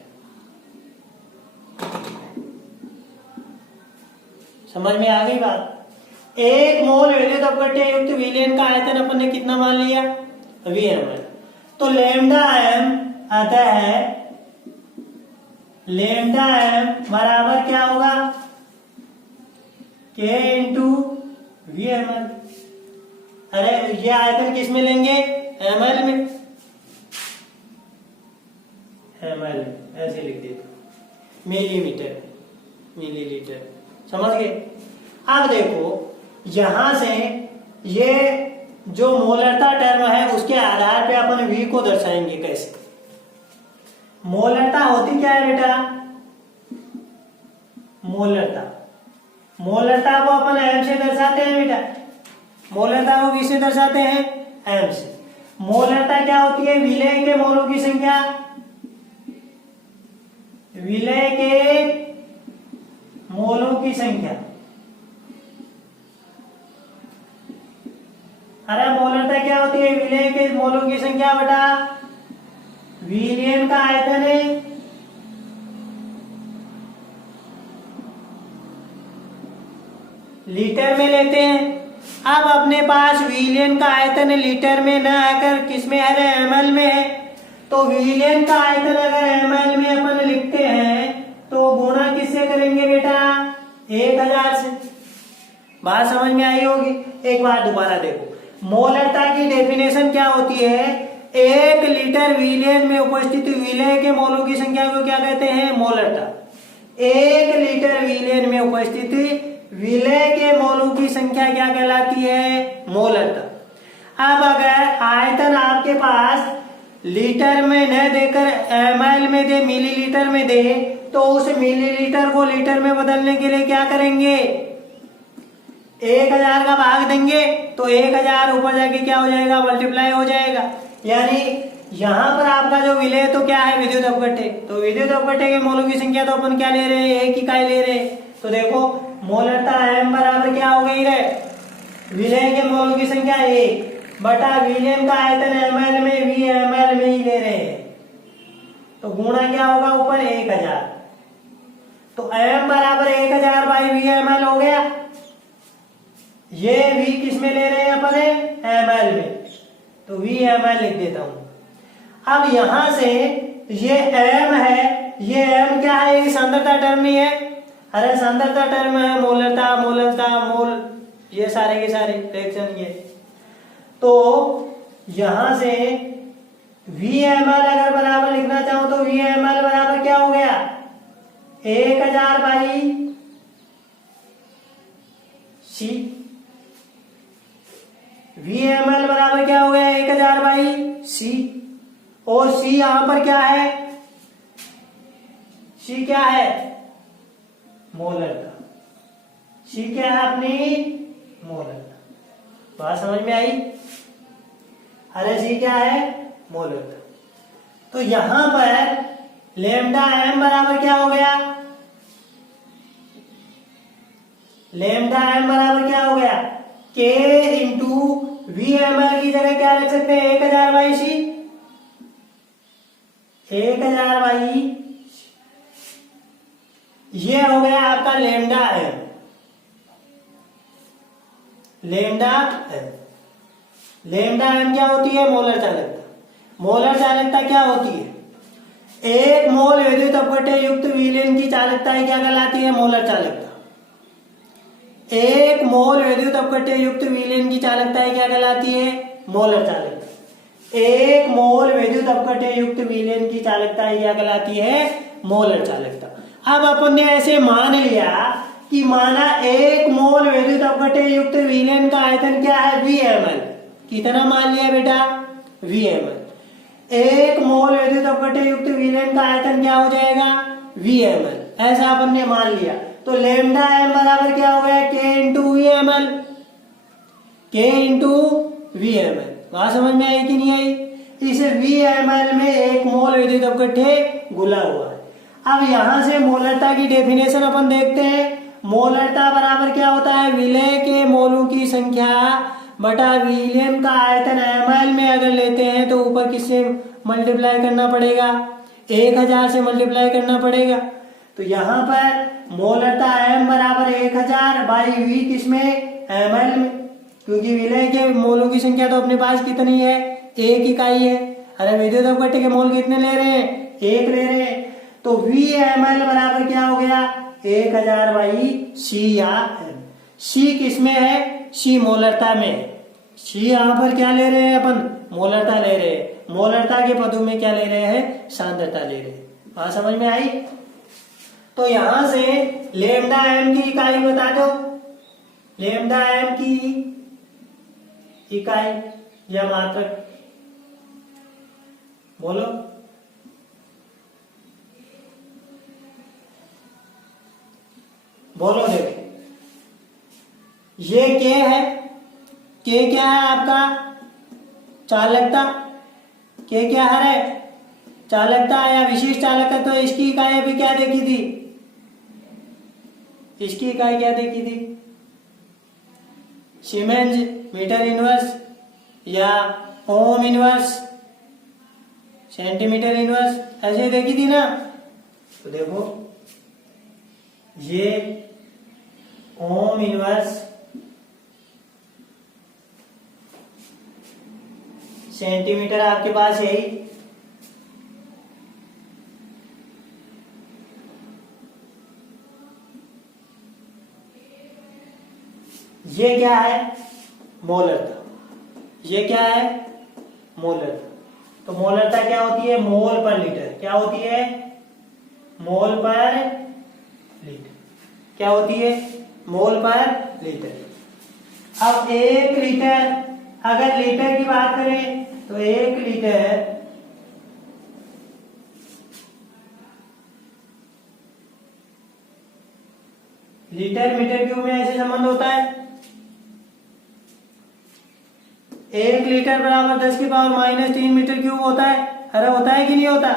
समझ में आ गई बात। एक मोल विद्युत अपकट्य युक्त विलयन का आयतन अपन ने कितना मान लिया, VmL। तो लैम्डा एम आता है, लैम्डा एम बराबर क्या होगा, के इंटू VmL। अरे ये आयतन किस में लेंगे, ml में, ml ऐसे लिख देता, मिलीमीटर, मिलीलीटर, समझ गए। अब देखो यहां से ये जो मोलरता टर्म है उसके आधार पे अपन V को दर्शाएंगे। कैसे? मोलरता होती क्या है बेटा? मोलरता को अपन m से दर्शाते हैं बेटा, मोलरता को किससे दर्शाते हैं? m से। मोलरता क्या होती है? विलय के मोलों की संख्या, विलय के मोलों की संख्या। अरे मोलरता क्या होती है? विलय के मोलों की संख्या बटा विलयन का आयतन है, लीटर में लेते हैं। अब अपने पास विलयन का आयतन लीटर में न आकर किसमें है? ml में है। तो विलयन का आयतन अगर ml में अपन लिखते हैं तो गुणा किससे करेंगे बेटा? 1000 से। बात समझ में आई होगी। एक बार दोबारा देखो, मोलरता की डेफिनेशन क्या होती है? 1 लीटर विलयन में उपस्थित विलय के मोलों की संख्या को क्या कहते हैं? मोलरता। 1 लीटर विलयन में उपस्थित विलय के मोलों की संख्या क्या कहलाती है? मोलरता। अब अगर आयतन आपके पास लीटर में न देकर ml में दे, मिलीलीटर में दे, तो उस मिलीलीटर को लीटर में बदलने के लिए क्या करेंगे? 1000 का भाग देंगे तो 1000 ऊपर जाके क्या हो जाएगा? मल्टीप्लाई हो जाएगा। यानी यहाँ पर आपका जो विलय तो क्या है? विद्युत अपघट्य। तो विद्युत अपघट्य के मोलों की संख्या तो अपन क्या ले रहे हैं? 1 इकाई ले रहे हैं। तो देखो मोलरता m बराबर क्या हो गई रे? विलय के मोलों की संख्या 1 बटा विलयन का आयतन ml में, V ml में ही ले रहे हैं, तो गुणा क्या होगा? ऊपर 1000। तो m बराबर 1000 बाई V ml हो गया। ये V किस में ले रहे हैं अपन? ml में, तो V ml लिख देता हूं। अब यहां से ये m है, ये m क्या है? ये सांद्रता टर्म ही है। अरे सांद्रता टर्म है, मोलरता, मोलरता, मोल, ये सारे के सारे रिएक्शन ये। तो यहां से VML अगर बराबर लिखना चाहूं तो VML बराबर क्या हो गया? 1000 बाई C। VML बराबर क्या हो गया? 1000 बाई C। और C यहां पर क्या है? C क्या है? मोलरता। C क्या है अपनी? मोलरता। बात समझ में आई? अरे C क्या है? मोलरता। तो यहां पर लेमडा m बराबर क्या हो गया? लेमडा m बराबर क्या हो गया? K इंटू VML की जगह क्या रख सकते हैं? 1000 बाई C। 1000 बाई ये हो गया आपका lambda m। Lambda m, lambda m क्या होती है? मोलर चालकता। मोलर चालकता क्या होती है? 1 मोल विद्युत अपघट्य युक्त विलयन की चालकता क्या कहलाती है? मोलर चालकता। 1 मोल विद्युत अपघट्य युक्त विलयन की चालकता क्या कहलाती है? मोलर चालकता। 1 मोल विद्युत अपघट्य युक्त विलयन की चालकता क्या कहलाती है? मोलर चालकता। अब अपन ने ऐसे मान लिया कि माना 1 मोल विद्युत अपघट्य युक्त विलयन का आयतन क्या है? VML। कितना मान लिया बेटा? VML। 1 मोल विद्युत अपघट्य युक्त विलयन का आयतन क्या हो जाएगा? VML। ऐसा अपन ने मान लिया। तो लेमडा m बराबर क्या हो गया? K into VML। K into VML। बात समझ में आई कि नहीं आई? इस VML में 1 मोल विद्युत अपघट्य घुला हुआ है। अब यहां से मोलरता की डेफिनेशन अपन देखते हैं। मोलरता बराबर क्या होता है? विलय के मोलों की संख्या बटा विलयन का आयतन ml में अगर लेते हैं तो ऊपर किससे मल्टीप्लाई करना पड़ेगा? 1000 से मल्टीप्लाई करना पड़ेगा। तो यहाँ पर मोलरता m बराबर 1000 बाई V किसमें? ml में, क्योंकि विलय के मोलों की संख्या तो अपने पास कितनी है? 1 इकाई है। अरे विद्युत अपघट्य के मोल कितने ले रहे हैं? 1 ले रहे हैं। तो VML बराबर क्या हो गया? 1000 बाई C या m। C किसमें है? C मोलरता में है। सी यहां पर क्या ले रहे हैं अपन, मोलरता ले रहे हैं, मोलरता के पदों में क्या ले रहे हैं, सांद्रता ले रहे हैं। बात समझ में आई। तो यहां से लेमडा एम की इकाई बता दो, लेमडा एम की इकाई या मात्रक बोलो। बोलो देखो, ये के है, के क्या है आपका, चालकता। के क्या है, चालकता या विशिष्ट चालकता। तो इसकी इकाई अभी क्या देखी थी, इसकी इकाई क्या देखी थी, सीमेंस मीटर इनवर्स या ओम इनवर्स, सेंटीमीटर इनवर्स, ऐसे देखी थी ना। तो देखो ये ओम इनवर्स, सेंटीमीटर आपके पास यही, ये क्या है, मोलरता। ये क्या है, मोलरता। तो मोलरता क्या होती है, मोल पर लीटर। क्या होती है, मोल पर लीटर। क्या होती है, मोल पर लीटर। अब 1 लीटर, अगर लीटर की बात करें तो 1 लीटर लीटर मीटर क्यूब में ऐसे संबंध होता है। 1 लीटर बराबर 10 की पावर -3 मीटर क्यूब होता है। अरे होता है कि नहीं होता।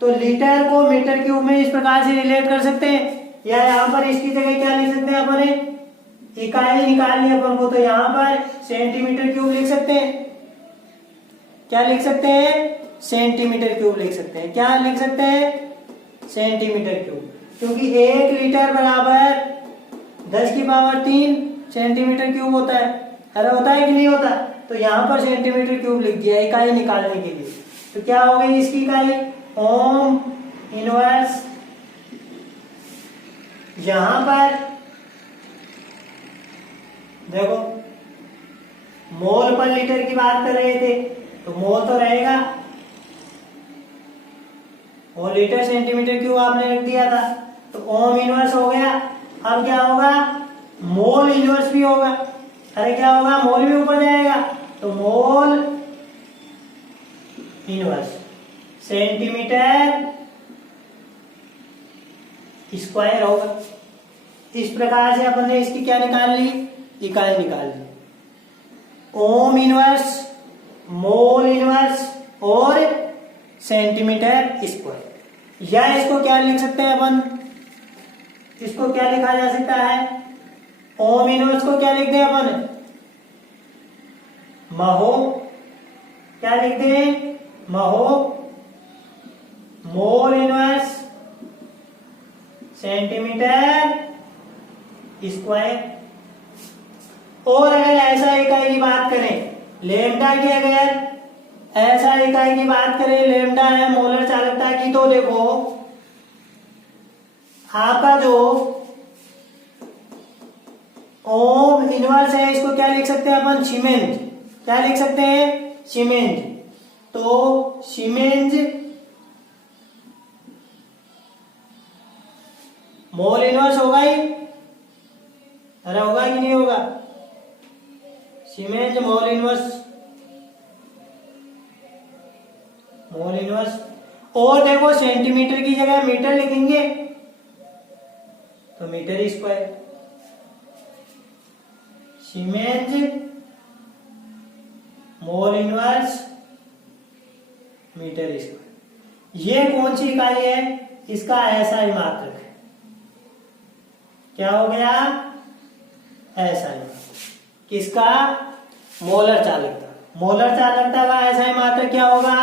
तो लीटर को मीटर क्यूब में इस प्रकार से रिलेट कर सकते हैं, या यहाँ पर इसकी जगह क्या लिख सकते हैं अपन, इकाई निकालनी है अपन को। तो यहाँ पर सेंटीमीटर क्यूब लिख सकते हैं। क्या लिख सकते हैं, सेंटीमीटर क्यूब लिख सकते हैं। क्या लिख सकते हैं, सेंटीमीटर क्यूब। क्योंकि 1 लीटर बराबर 10 की पावर 3 सेंटीमीटर क्यूब होता है। अरे होता है कि नहीं होता। तो यहाँ पर सेंटीमीटर क्यूब लिख दिया इकाई निकालने के लिए। तो क्या हो गई इसकी इकाई, ओम इनवर्स। यहां पर देखो मोल पर लीटर की बात कर रहे थे, तो मोल तो रहेगा और लीटर सेंटीमीटर क्यूब आपने लिख दिया था। तो ओम इनवर्स हो गया। अब क्या होगा, मोल इनवर्स भी होगा। अरे क्या होगा, मोल भी ऊपर जाएगा। तो मोल इनवर्स सेंटीमीटर स्क्वायर होगा। इस प्रकार से अपन ने इसकी क्या निकाल ली, इकाई निकाल ली। ओम इनवर्स, मोल इनवर्स और सेंटीमीटर स्क्वायर। या इसको क्या लिख सकते हैं अपन, इसको क्या लिखा जा सकता है, ओम इनवर्स को क्या लिखते हैं अपन, महो। क्या लिखते हैं, mho. Mole inverse centimetre square. और अगर ऐसा इकाई की बात करें, लेमडा की अगर ऐसा इकाई की बात करें, लेमडा है मोलर चालकता की, तो देखो आपका जो ओम इनवर्स है इसको क्या लिख सकते हैं अपन, सीमेंस। क्या लिख सकते हैं, सीमेंस। तो सीमेंस मोल इनवर्स होगा ही, अरे होगा कि नहीं होगा, siemens mole inverse, mole inverse. और देखो सेंटीमीटर की जगह मीटर लिखेंगे तो metre square. Siemens mole inverse metre square. ये कौन सी इकाई है, इसका ऐसा ही मात्रक है। क्या हो गया, ऐसा ही। किसका, मोलर चालकता। मोलर चालकता का ऐसा ही मात्रक क्या होगा,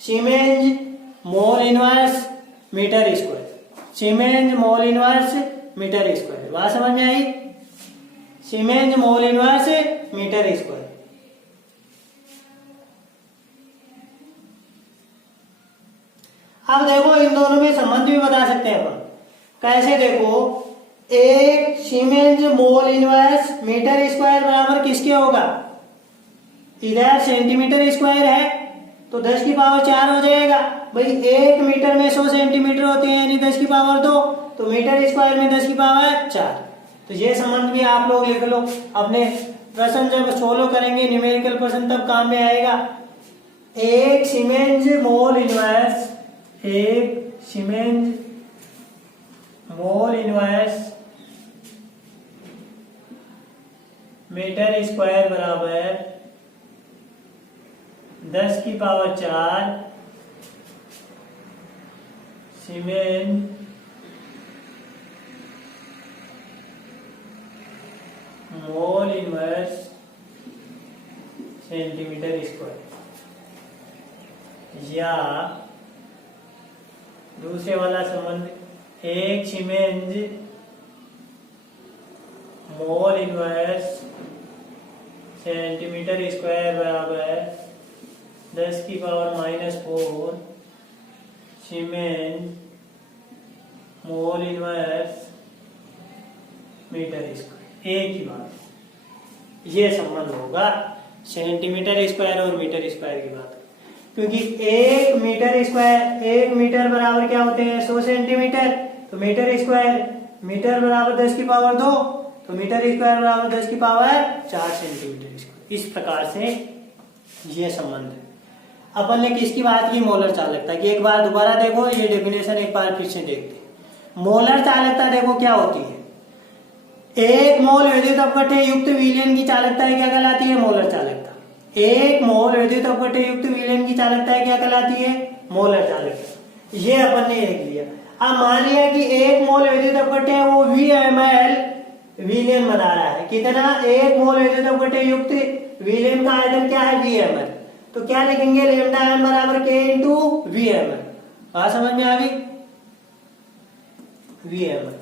siemens mole inverse metre square. Siemens mole inverse metre square. बात समझ में आई, siemens mole inverse metre square. अब देखो इन दोनों में संबंध भी बता सकते हैं अपन। कैसे, देखो एक siemens mole inverse metre square बराबर किसके होगा, इधर सेंटीमीटर स्क्वायर है तो 10 की पावर 4 हो जाएगा। भाई 1 मीटर में 100 सेंटीमीटर होते हैं यानी 10 की पावर 2, तो मीटर स्क्वायर में 10 की पावर 4। तो ये संबंध भी आप लोग लिख लो, अपने प्रश्न जब सोल्व करेंगे न्यूमेरिकल प्रश्न तब काम में आएगा। एक सीमेंस मोल इनवर्स, एक siemens mole inverse metre square बराबर 10 की power 4 siemens mole inverse centimetre square, या दूसरे वाला संबंध एक siemens mole inverse centimetre square बराबर 10 की power -4 siemens mole inverse metre square. एक ही बात, ये संबंध होगा सेंटीमीटर स्क्वायर और मीटर स्क्वायर की बात, क्योंकि 1 मीटर स्क्वायर, 1 मीटर बराबर क्या होते हैं 100 सेंटीमीटर, तो मीटर स्क्वायर, मीटर बराबर 10 की पावर 2, तो मीटर स्क्वायर बराबर 10 की पावर 4 सेंटीमीटर स्क्वायर। इस प्रकार से ये संबंध है। अपन ने किसकी बात की, मोलर चालकता की। एक बार दोबारा देखो ये डेफिनेशन, एक बार फिर से देखते हैं। मोलर चालकता देखो क्या होती है, एक मोल विद्युत अपघट्य युक्त विलयन की चालकता क्या कहलाती है, मोलर चालकता। एक मोल विद्युत अपघट्य युक्त विलयन की चालकता क्या कहलाती है, मोलर चालकता। ये अपन ने देख लिया। अब मान लिया कि एक मोल विद्युत अपघट्य है वो VmL विलयन बना रहा है। कितना, एक मोल विद्युत अपघट्य युक्त विलयन का आयतन क्या है, VmL। तो क्या लिखेंगे, लेमडा m बराबर K इंटू VmL। बात समझ में आ गई, VmL।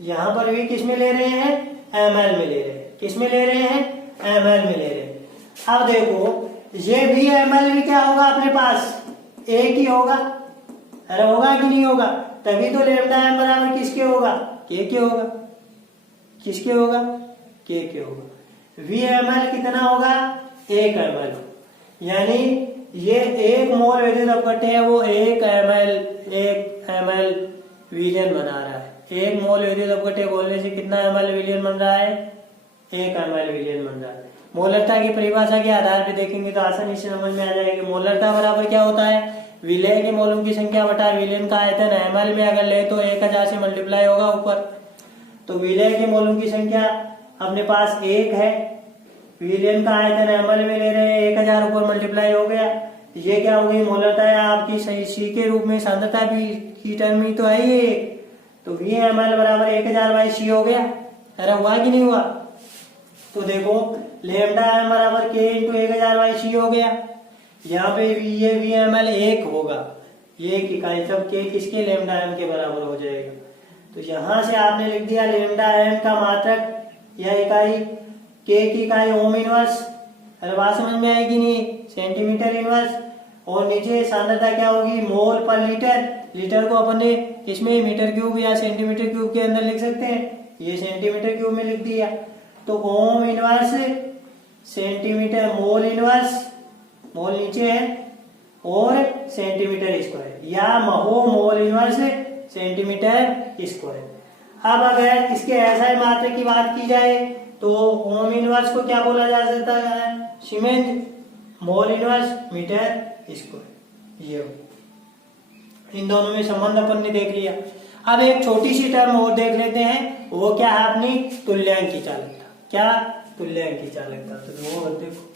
यहां पर भी किस में ले रहे हैं, ml में ले रहे हैं। किस में ले रहे हैं, ml में ले रहे हैं। अब देखो ये VmL भी क्या होगा अपने पास, एक ही होगा। अरे होगा कि नहीं होगा, तभी तो लेमडा m बराबर किसके होगा, K के होगा। किसके होगा, K के होगा। VmL कितना होगा, 1 ml, यानी ये एक मोल विद्युत अपघट्य है वो 1 ml विलयन बना रहा है। एक मोल विद्युत अपघट्य बोलने से कितना ml विलयन बन रहा है, 1 ml विलयन बन रहा है। मोलरता की परिभाषा के आधार पर देखेंगे तो आसानी से समझ में आ जाएगी। मोलरता बराबर क्या होता है, विलय के मोलों की संख्या बटा विलयन का आयतन। ml में अगर ले तो 1000 से मल्टीप्लाई होगा ऊपर, तो विलय के मोलों की संख्या अपने पास 1 है, विलयन का आयतन ml में ले रहे हैं, 1000 ऊपर मल्टीप्लाई हो गया। ये क्या हो गई, मोलरता है आपकी सही सी के रूप में, सांद्रता भी की टर्म ही तो है ये। तो VmL बराबर 1000/c हो गया। अरे हुआ कि नहीं हुआ, तो देखो लेमडा m बराबर K इंटू 1000/c हो गया। यहाँ पे ये VmL 1 होगा, ये एक इकाई, जब K किसके, लेमडा m के बराबर हो जाएगा। तो यहाँ से आपने लिख दिया लेमडा m का मात्रक या इकाई, K की इकाई ओम इनवर्स। अरे बात समझ में आएगी नहीं, सेंटीमीटर इनवर्स। और नीचे सांद्रता क्या होगी, मोल पर लीटर। लीटर को अपन ने इसमें मीटर क्यूब या सेंटीमीटर क्यूब के अंदर लिख सकते हैं, ये सेंटीमीटर क्यूब में लिख दिया। तो ohm inverse centimetre, mole inverse, mole नीचे है, और सेंटीमीटर स्क्वायर, या mho mole inverse centimetre square. अब अगर इसके ऐसा मात्रा की बात की जाए तो ओम इनवर्स को क्या बोला जा सकता है, siemens mole inverse metre square. ये इन दोनों में संबंध अपन ने देख लिया। अब एक छोटी सी टर्म और देख लेते हैं, वो क्या है अपनी तुल्यांक की चालकता। क्या, तुल्यांक की चालकता। तो वो देखो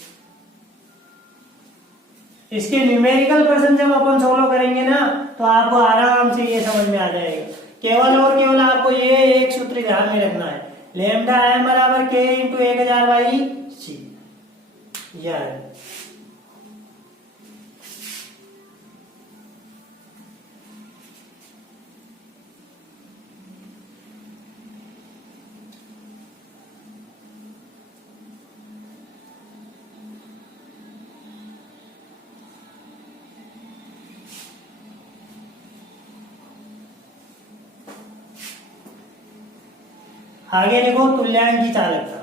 इसके न्यूमेरिकल प्रश्न जब अपन सोल्व करेंगे ना तो आपको आराम से ये समझ में आ जाएगा। केवल और केवल आपको ये एक सूत्र ध्यान में रखना है, लेमडा m बराबर K इंटू 1000/c। यार आगे लिखो तुल्यांक की चालकता।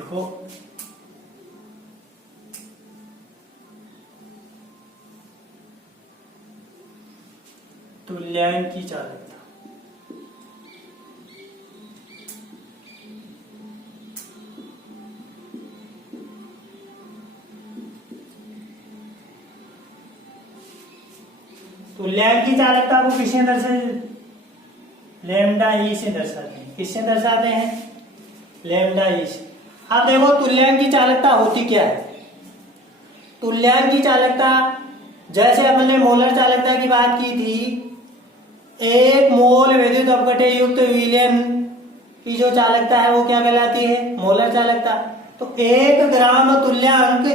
देखो तुल्यांक की चालकता, तुल्यांक की चालकता को किससे लैम्डा ई से दर्शाते हैं। किससे दर्शाते हैं? लैम्डा ई से। अब देखो तुल्यांक की चालकता होती क्या है। तुल्यांक की चालकता, जैसे अपन ने मोलर चालकता की बात की थी, एक मोल विद्युत अपघट्य युक्त विलयन की जो चालकता है वो क्या कहलाती है? मोलर चालकता। तो 1 ग्राम तुल्यांक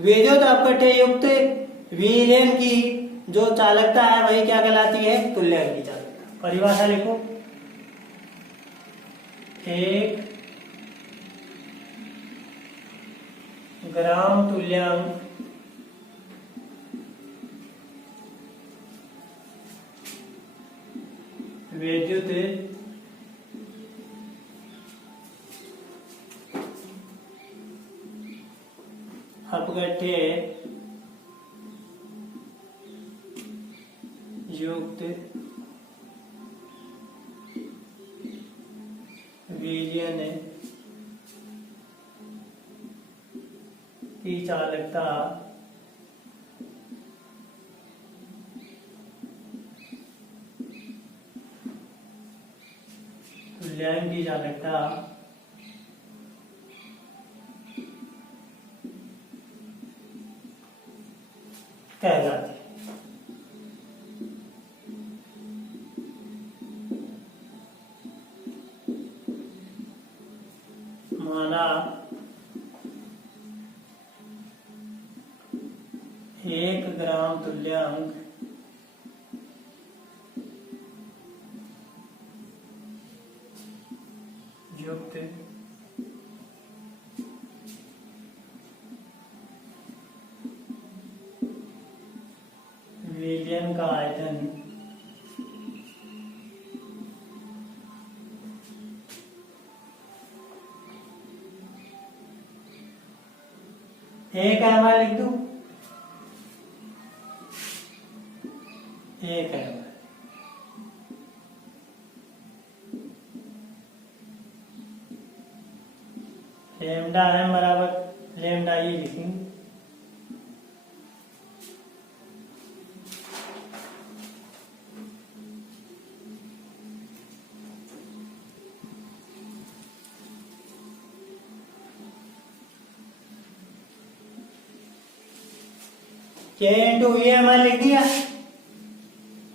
विद्युत अपघट्य युक्त विलयन की जो चालकता है वही क्या कहलाती है? तुल्यांक की चालकता। परिभाषा लिखो, 1 ग्राम तुल्यांक विद्युत अपघट्य युक्त विलयन की चालकता तुल्यांक की चालकता कहलाती है। माना 1 ग्राम तुल्यांक युक्त विलयन का आयतन 1 ml लिख दूं? 1 ml। लैम्डा एम बराबर लैम्डा ई लिखेंगे। K into V M L लिख दिया।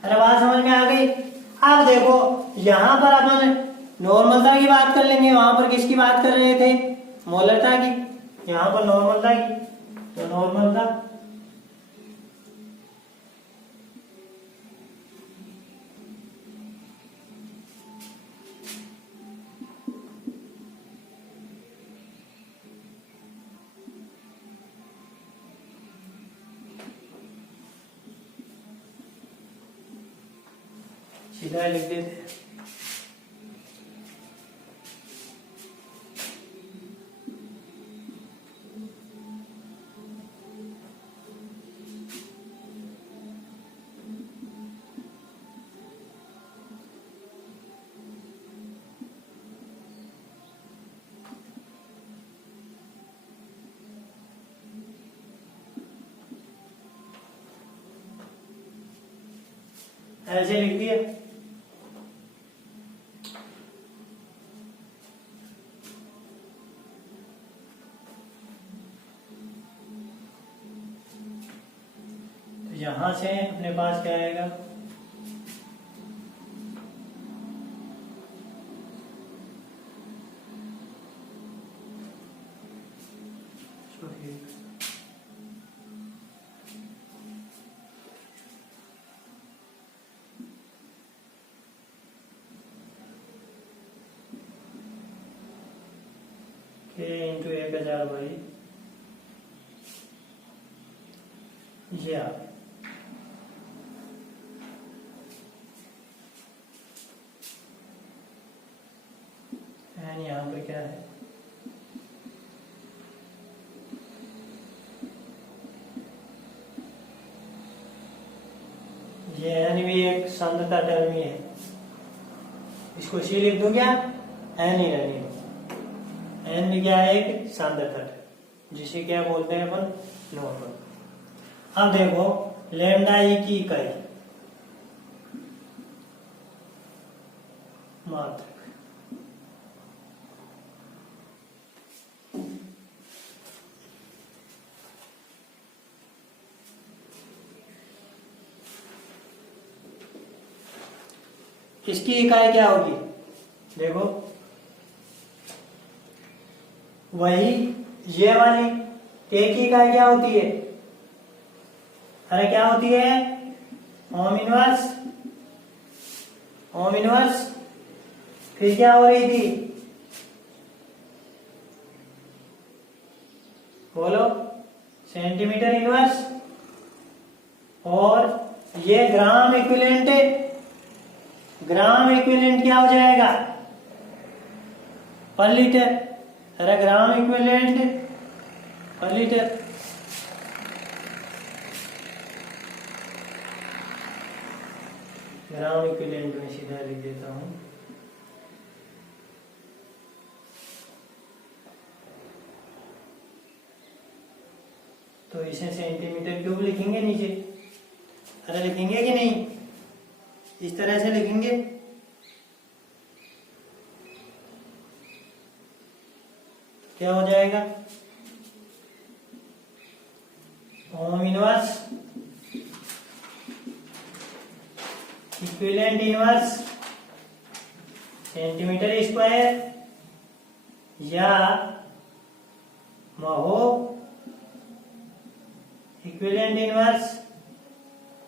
अरे बात समझ में आ गई। अब देखो यहां पर अपन नॉर्मलता की बात कर लेंगे, वहां पर किसकी बात कर रहे थे? मोलरता की। यहां पर नॉर्मलता की, तो नॉर्मलता सीधा लिख देते हैं। ऐसे लिख दिया। तो यहां से अपने पास क्या आएगा? K इंटू 1000 भाई ये एन यहाँ पर क्या है? ये एन भी एक सांद्रता टर्म ही है, इसको सी लिख दूं क्या, एन ही रहने दो। एन भी क्या है, एक सांद्रता टर्म, जिसे क्या बोलते हैं अपन, नॉर्मल। अब देखो लैम्डा ई की इकाई मात्रक, इसकी इकाई क्या होगी, देखो वही ये वाली ए की इकाई क्या होती है, अरे क्या होती है, ओम इनवर्स, ओम इनवर्स, फिर क्या हो रही थी, बोलो, सेंटीमीटर इनवर्स, और ये ग्राम इक्विवेलेंट, ग्राम इक्विवेलेंट क्या हो जाएगा, पर लीटर, अरे ग्राम इक्विवेलेंट पर लीटर। ग्राम इक्विवेलेंट में सीधा लिख देता हूं, तो इसे सेंटीमीटर क्यूब लिखेंगे नीचे, अरे लिखेंगे कि नहीं, इस तरह से लिखेंगे, क्या हो जाएगा, ohm inverse equivalent inverse centimetre square या महो इक्विवेलेंट इनवर्स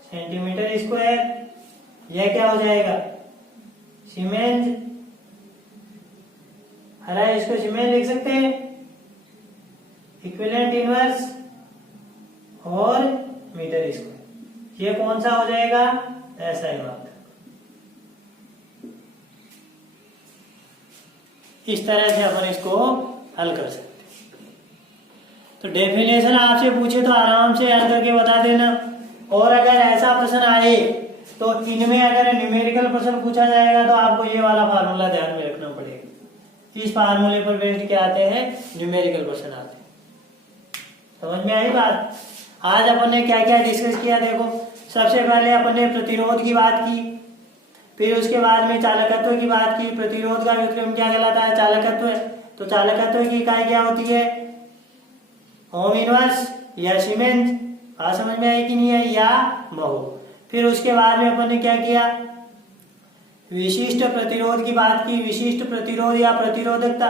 सेंटीमीटर स्क्वायर, यह क्या हो जाएगा, सीमेंस, अरे इसको सीमेंस लिख सकते हैं, इक्विवेलेंट इनवर्स और मीटर स्क्वायर, ये कौन सा हो जाएगा, ऐसा ही बात। इस तरह से अपन इसको हल कर सकते हैं। तो डेफिनेशन आपसे पूछे तो आराम से हल करके बता देना, और अगर ऐसा प्रश्न आए तो इनमें अगर न्यूमेरिकल प्रश्न पूछा जाएगा तो आपको ये वाला फार्मूला ध्यान में रखना पड़ेगा, इस फार्मूले पर बेस्ड क्या आते हैं, न्यूमेरिकल प्रश्न आते हैं। समझ में आई बात। आज अपन ने क्या क्या डिस्कस किया, देखो सबसे पहले अपन ने प्रतिरोध की बात की, फिर उसके बाद में चालकत्व की बात की। प्रतिरोध का व्युत्क्रम क्या कहलाता है, चालकत्व। तो चालकत्व की इकाई क्या होती है, ओम इनवर्स या सीमेंस। बात समझ में आई कि नहीं है, या महो। फिर उसके बाद में अपन ने क्या किया, विशिष्ट प्रतिरोध की बात की। विशिष्ट प्रतिरोध या प्रतिरोधकता,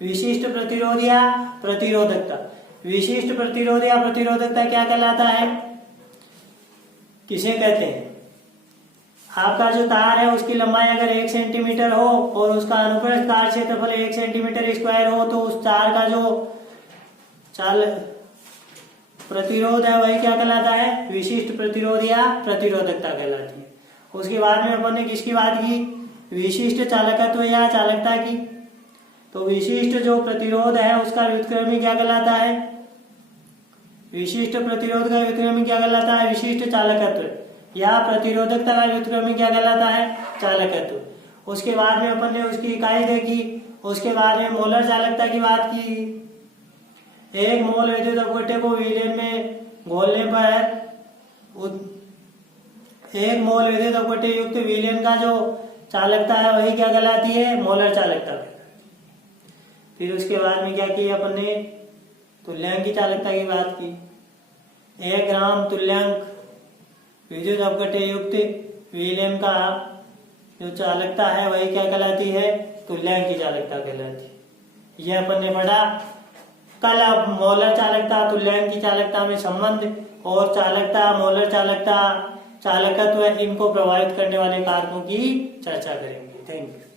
विशिष्ट प्रतिरोध या प्रतिरोधकता। विशिष्ट प्रतिरोध या प्रतिरोधकता क्या कहलाता है, किसे कहते हैं, आपका जो तार है उसकी लंबाई अगर 1 सेंटीमीटर हो और उसका अनुप्रस्थ तार क्षेत्रफल 1 सेंटीमीटर स्क्वायर हो, तो उस तार का जो चाल प्रतिरोध है वही क्या कहलाता है, विशिष्ट प्रतिरोध या प्रतिरोधकता कहलाती है। उसके बाद में अपन ने किसकी बात की, विशिष्ट चालकत्व या चालकता की। तो विशिष्ट जो प्रतिरोध है उसका व्युत्क्रमी क्या कहलाता है, विशिष्ट प्रतिरोध का व्युत्क्रमी क्या कहलाता है, विशिष्ट चालकत्व। या प्रतिरोधकता का व्युत्क्रमी क्या कहलाता है, चालकत्व। उसके बाद में अपन ने उसकी इकाई देखी। उसके बाद में मोलर चालकता की बात की। 1 मोल विद्युत अपघट्य को विलयन में घोलने पर 1 मोल विद्युत अपघट्य युक्त विलयन का जो चालकता है वही क्या कहलाती है, मोलर चालकता। फिर उसके बाद में क्या किया अपन ने, तुल्यांक की चालकता की बात की। 1 ग्राम तुल्यांक विद्युत अपघट्य युक्त विलयन का जो चालकता है वही क्या कहलाती है, तुल्यांक की चालकता कहलाती है। यह अपन ने पढ़ा कल। अब मोलर चालकता तुल्यांक की चालकता में संबंध और चालकता मोलर चालकता चालकत्व इनको प्रभावित करने वाले कारकों की चर्चा करेंगे। Thank you.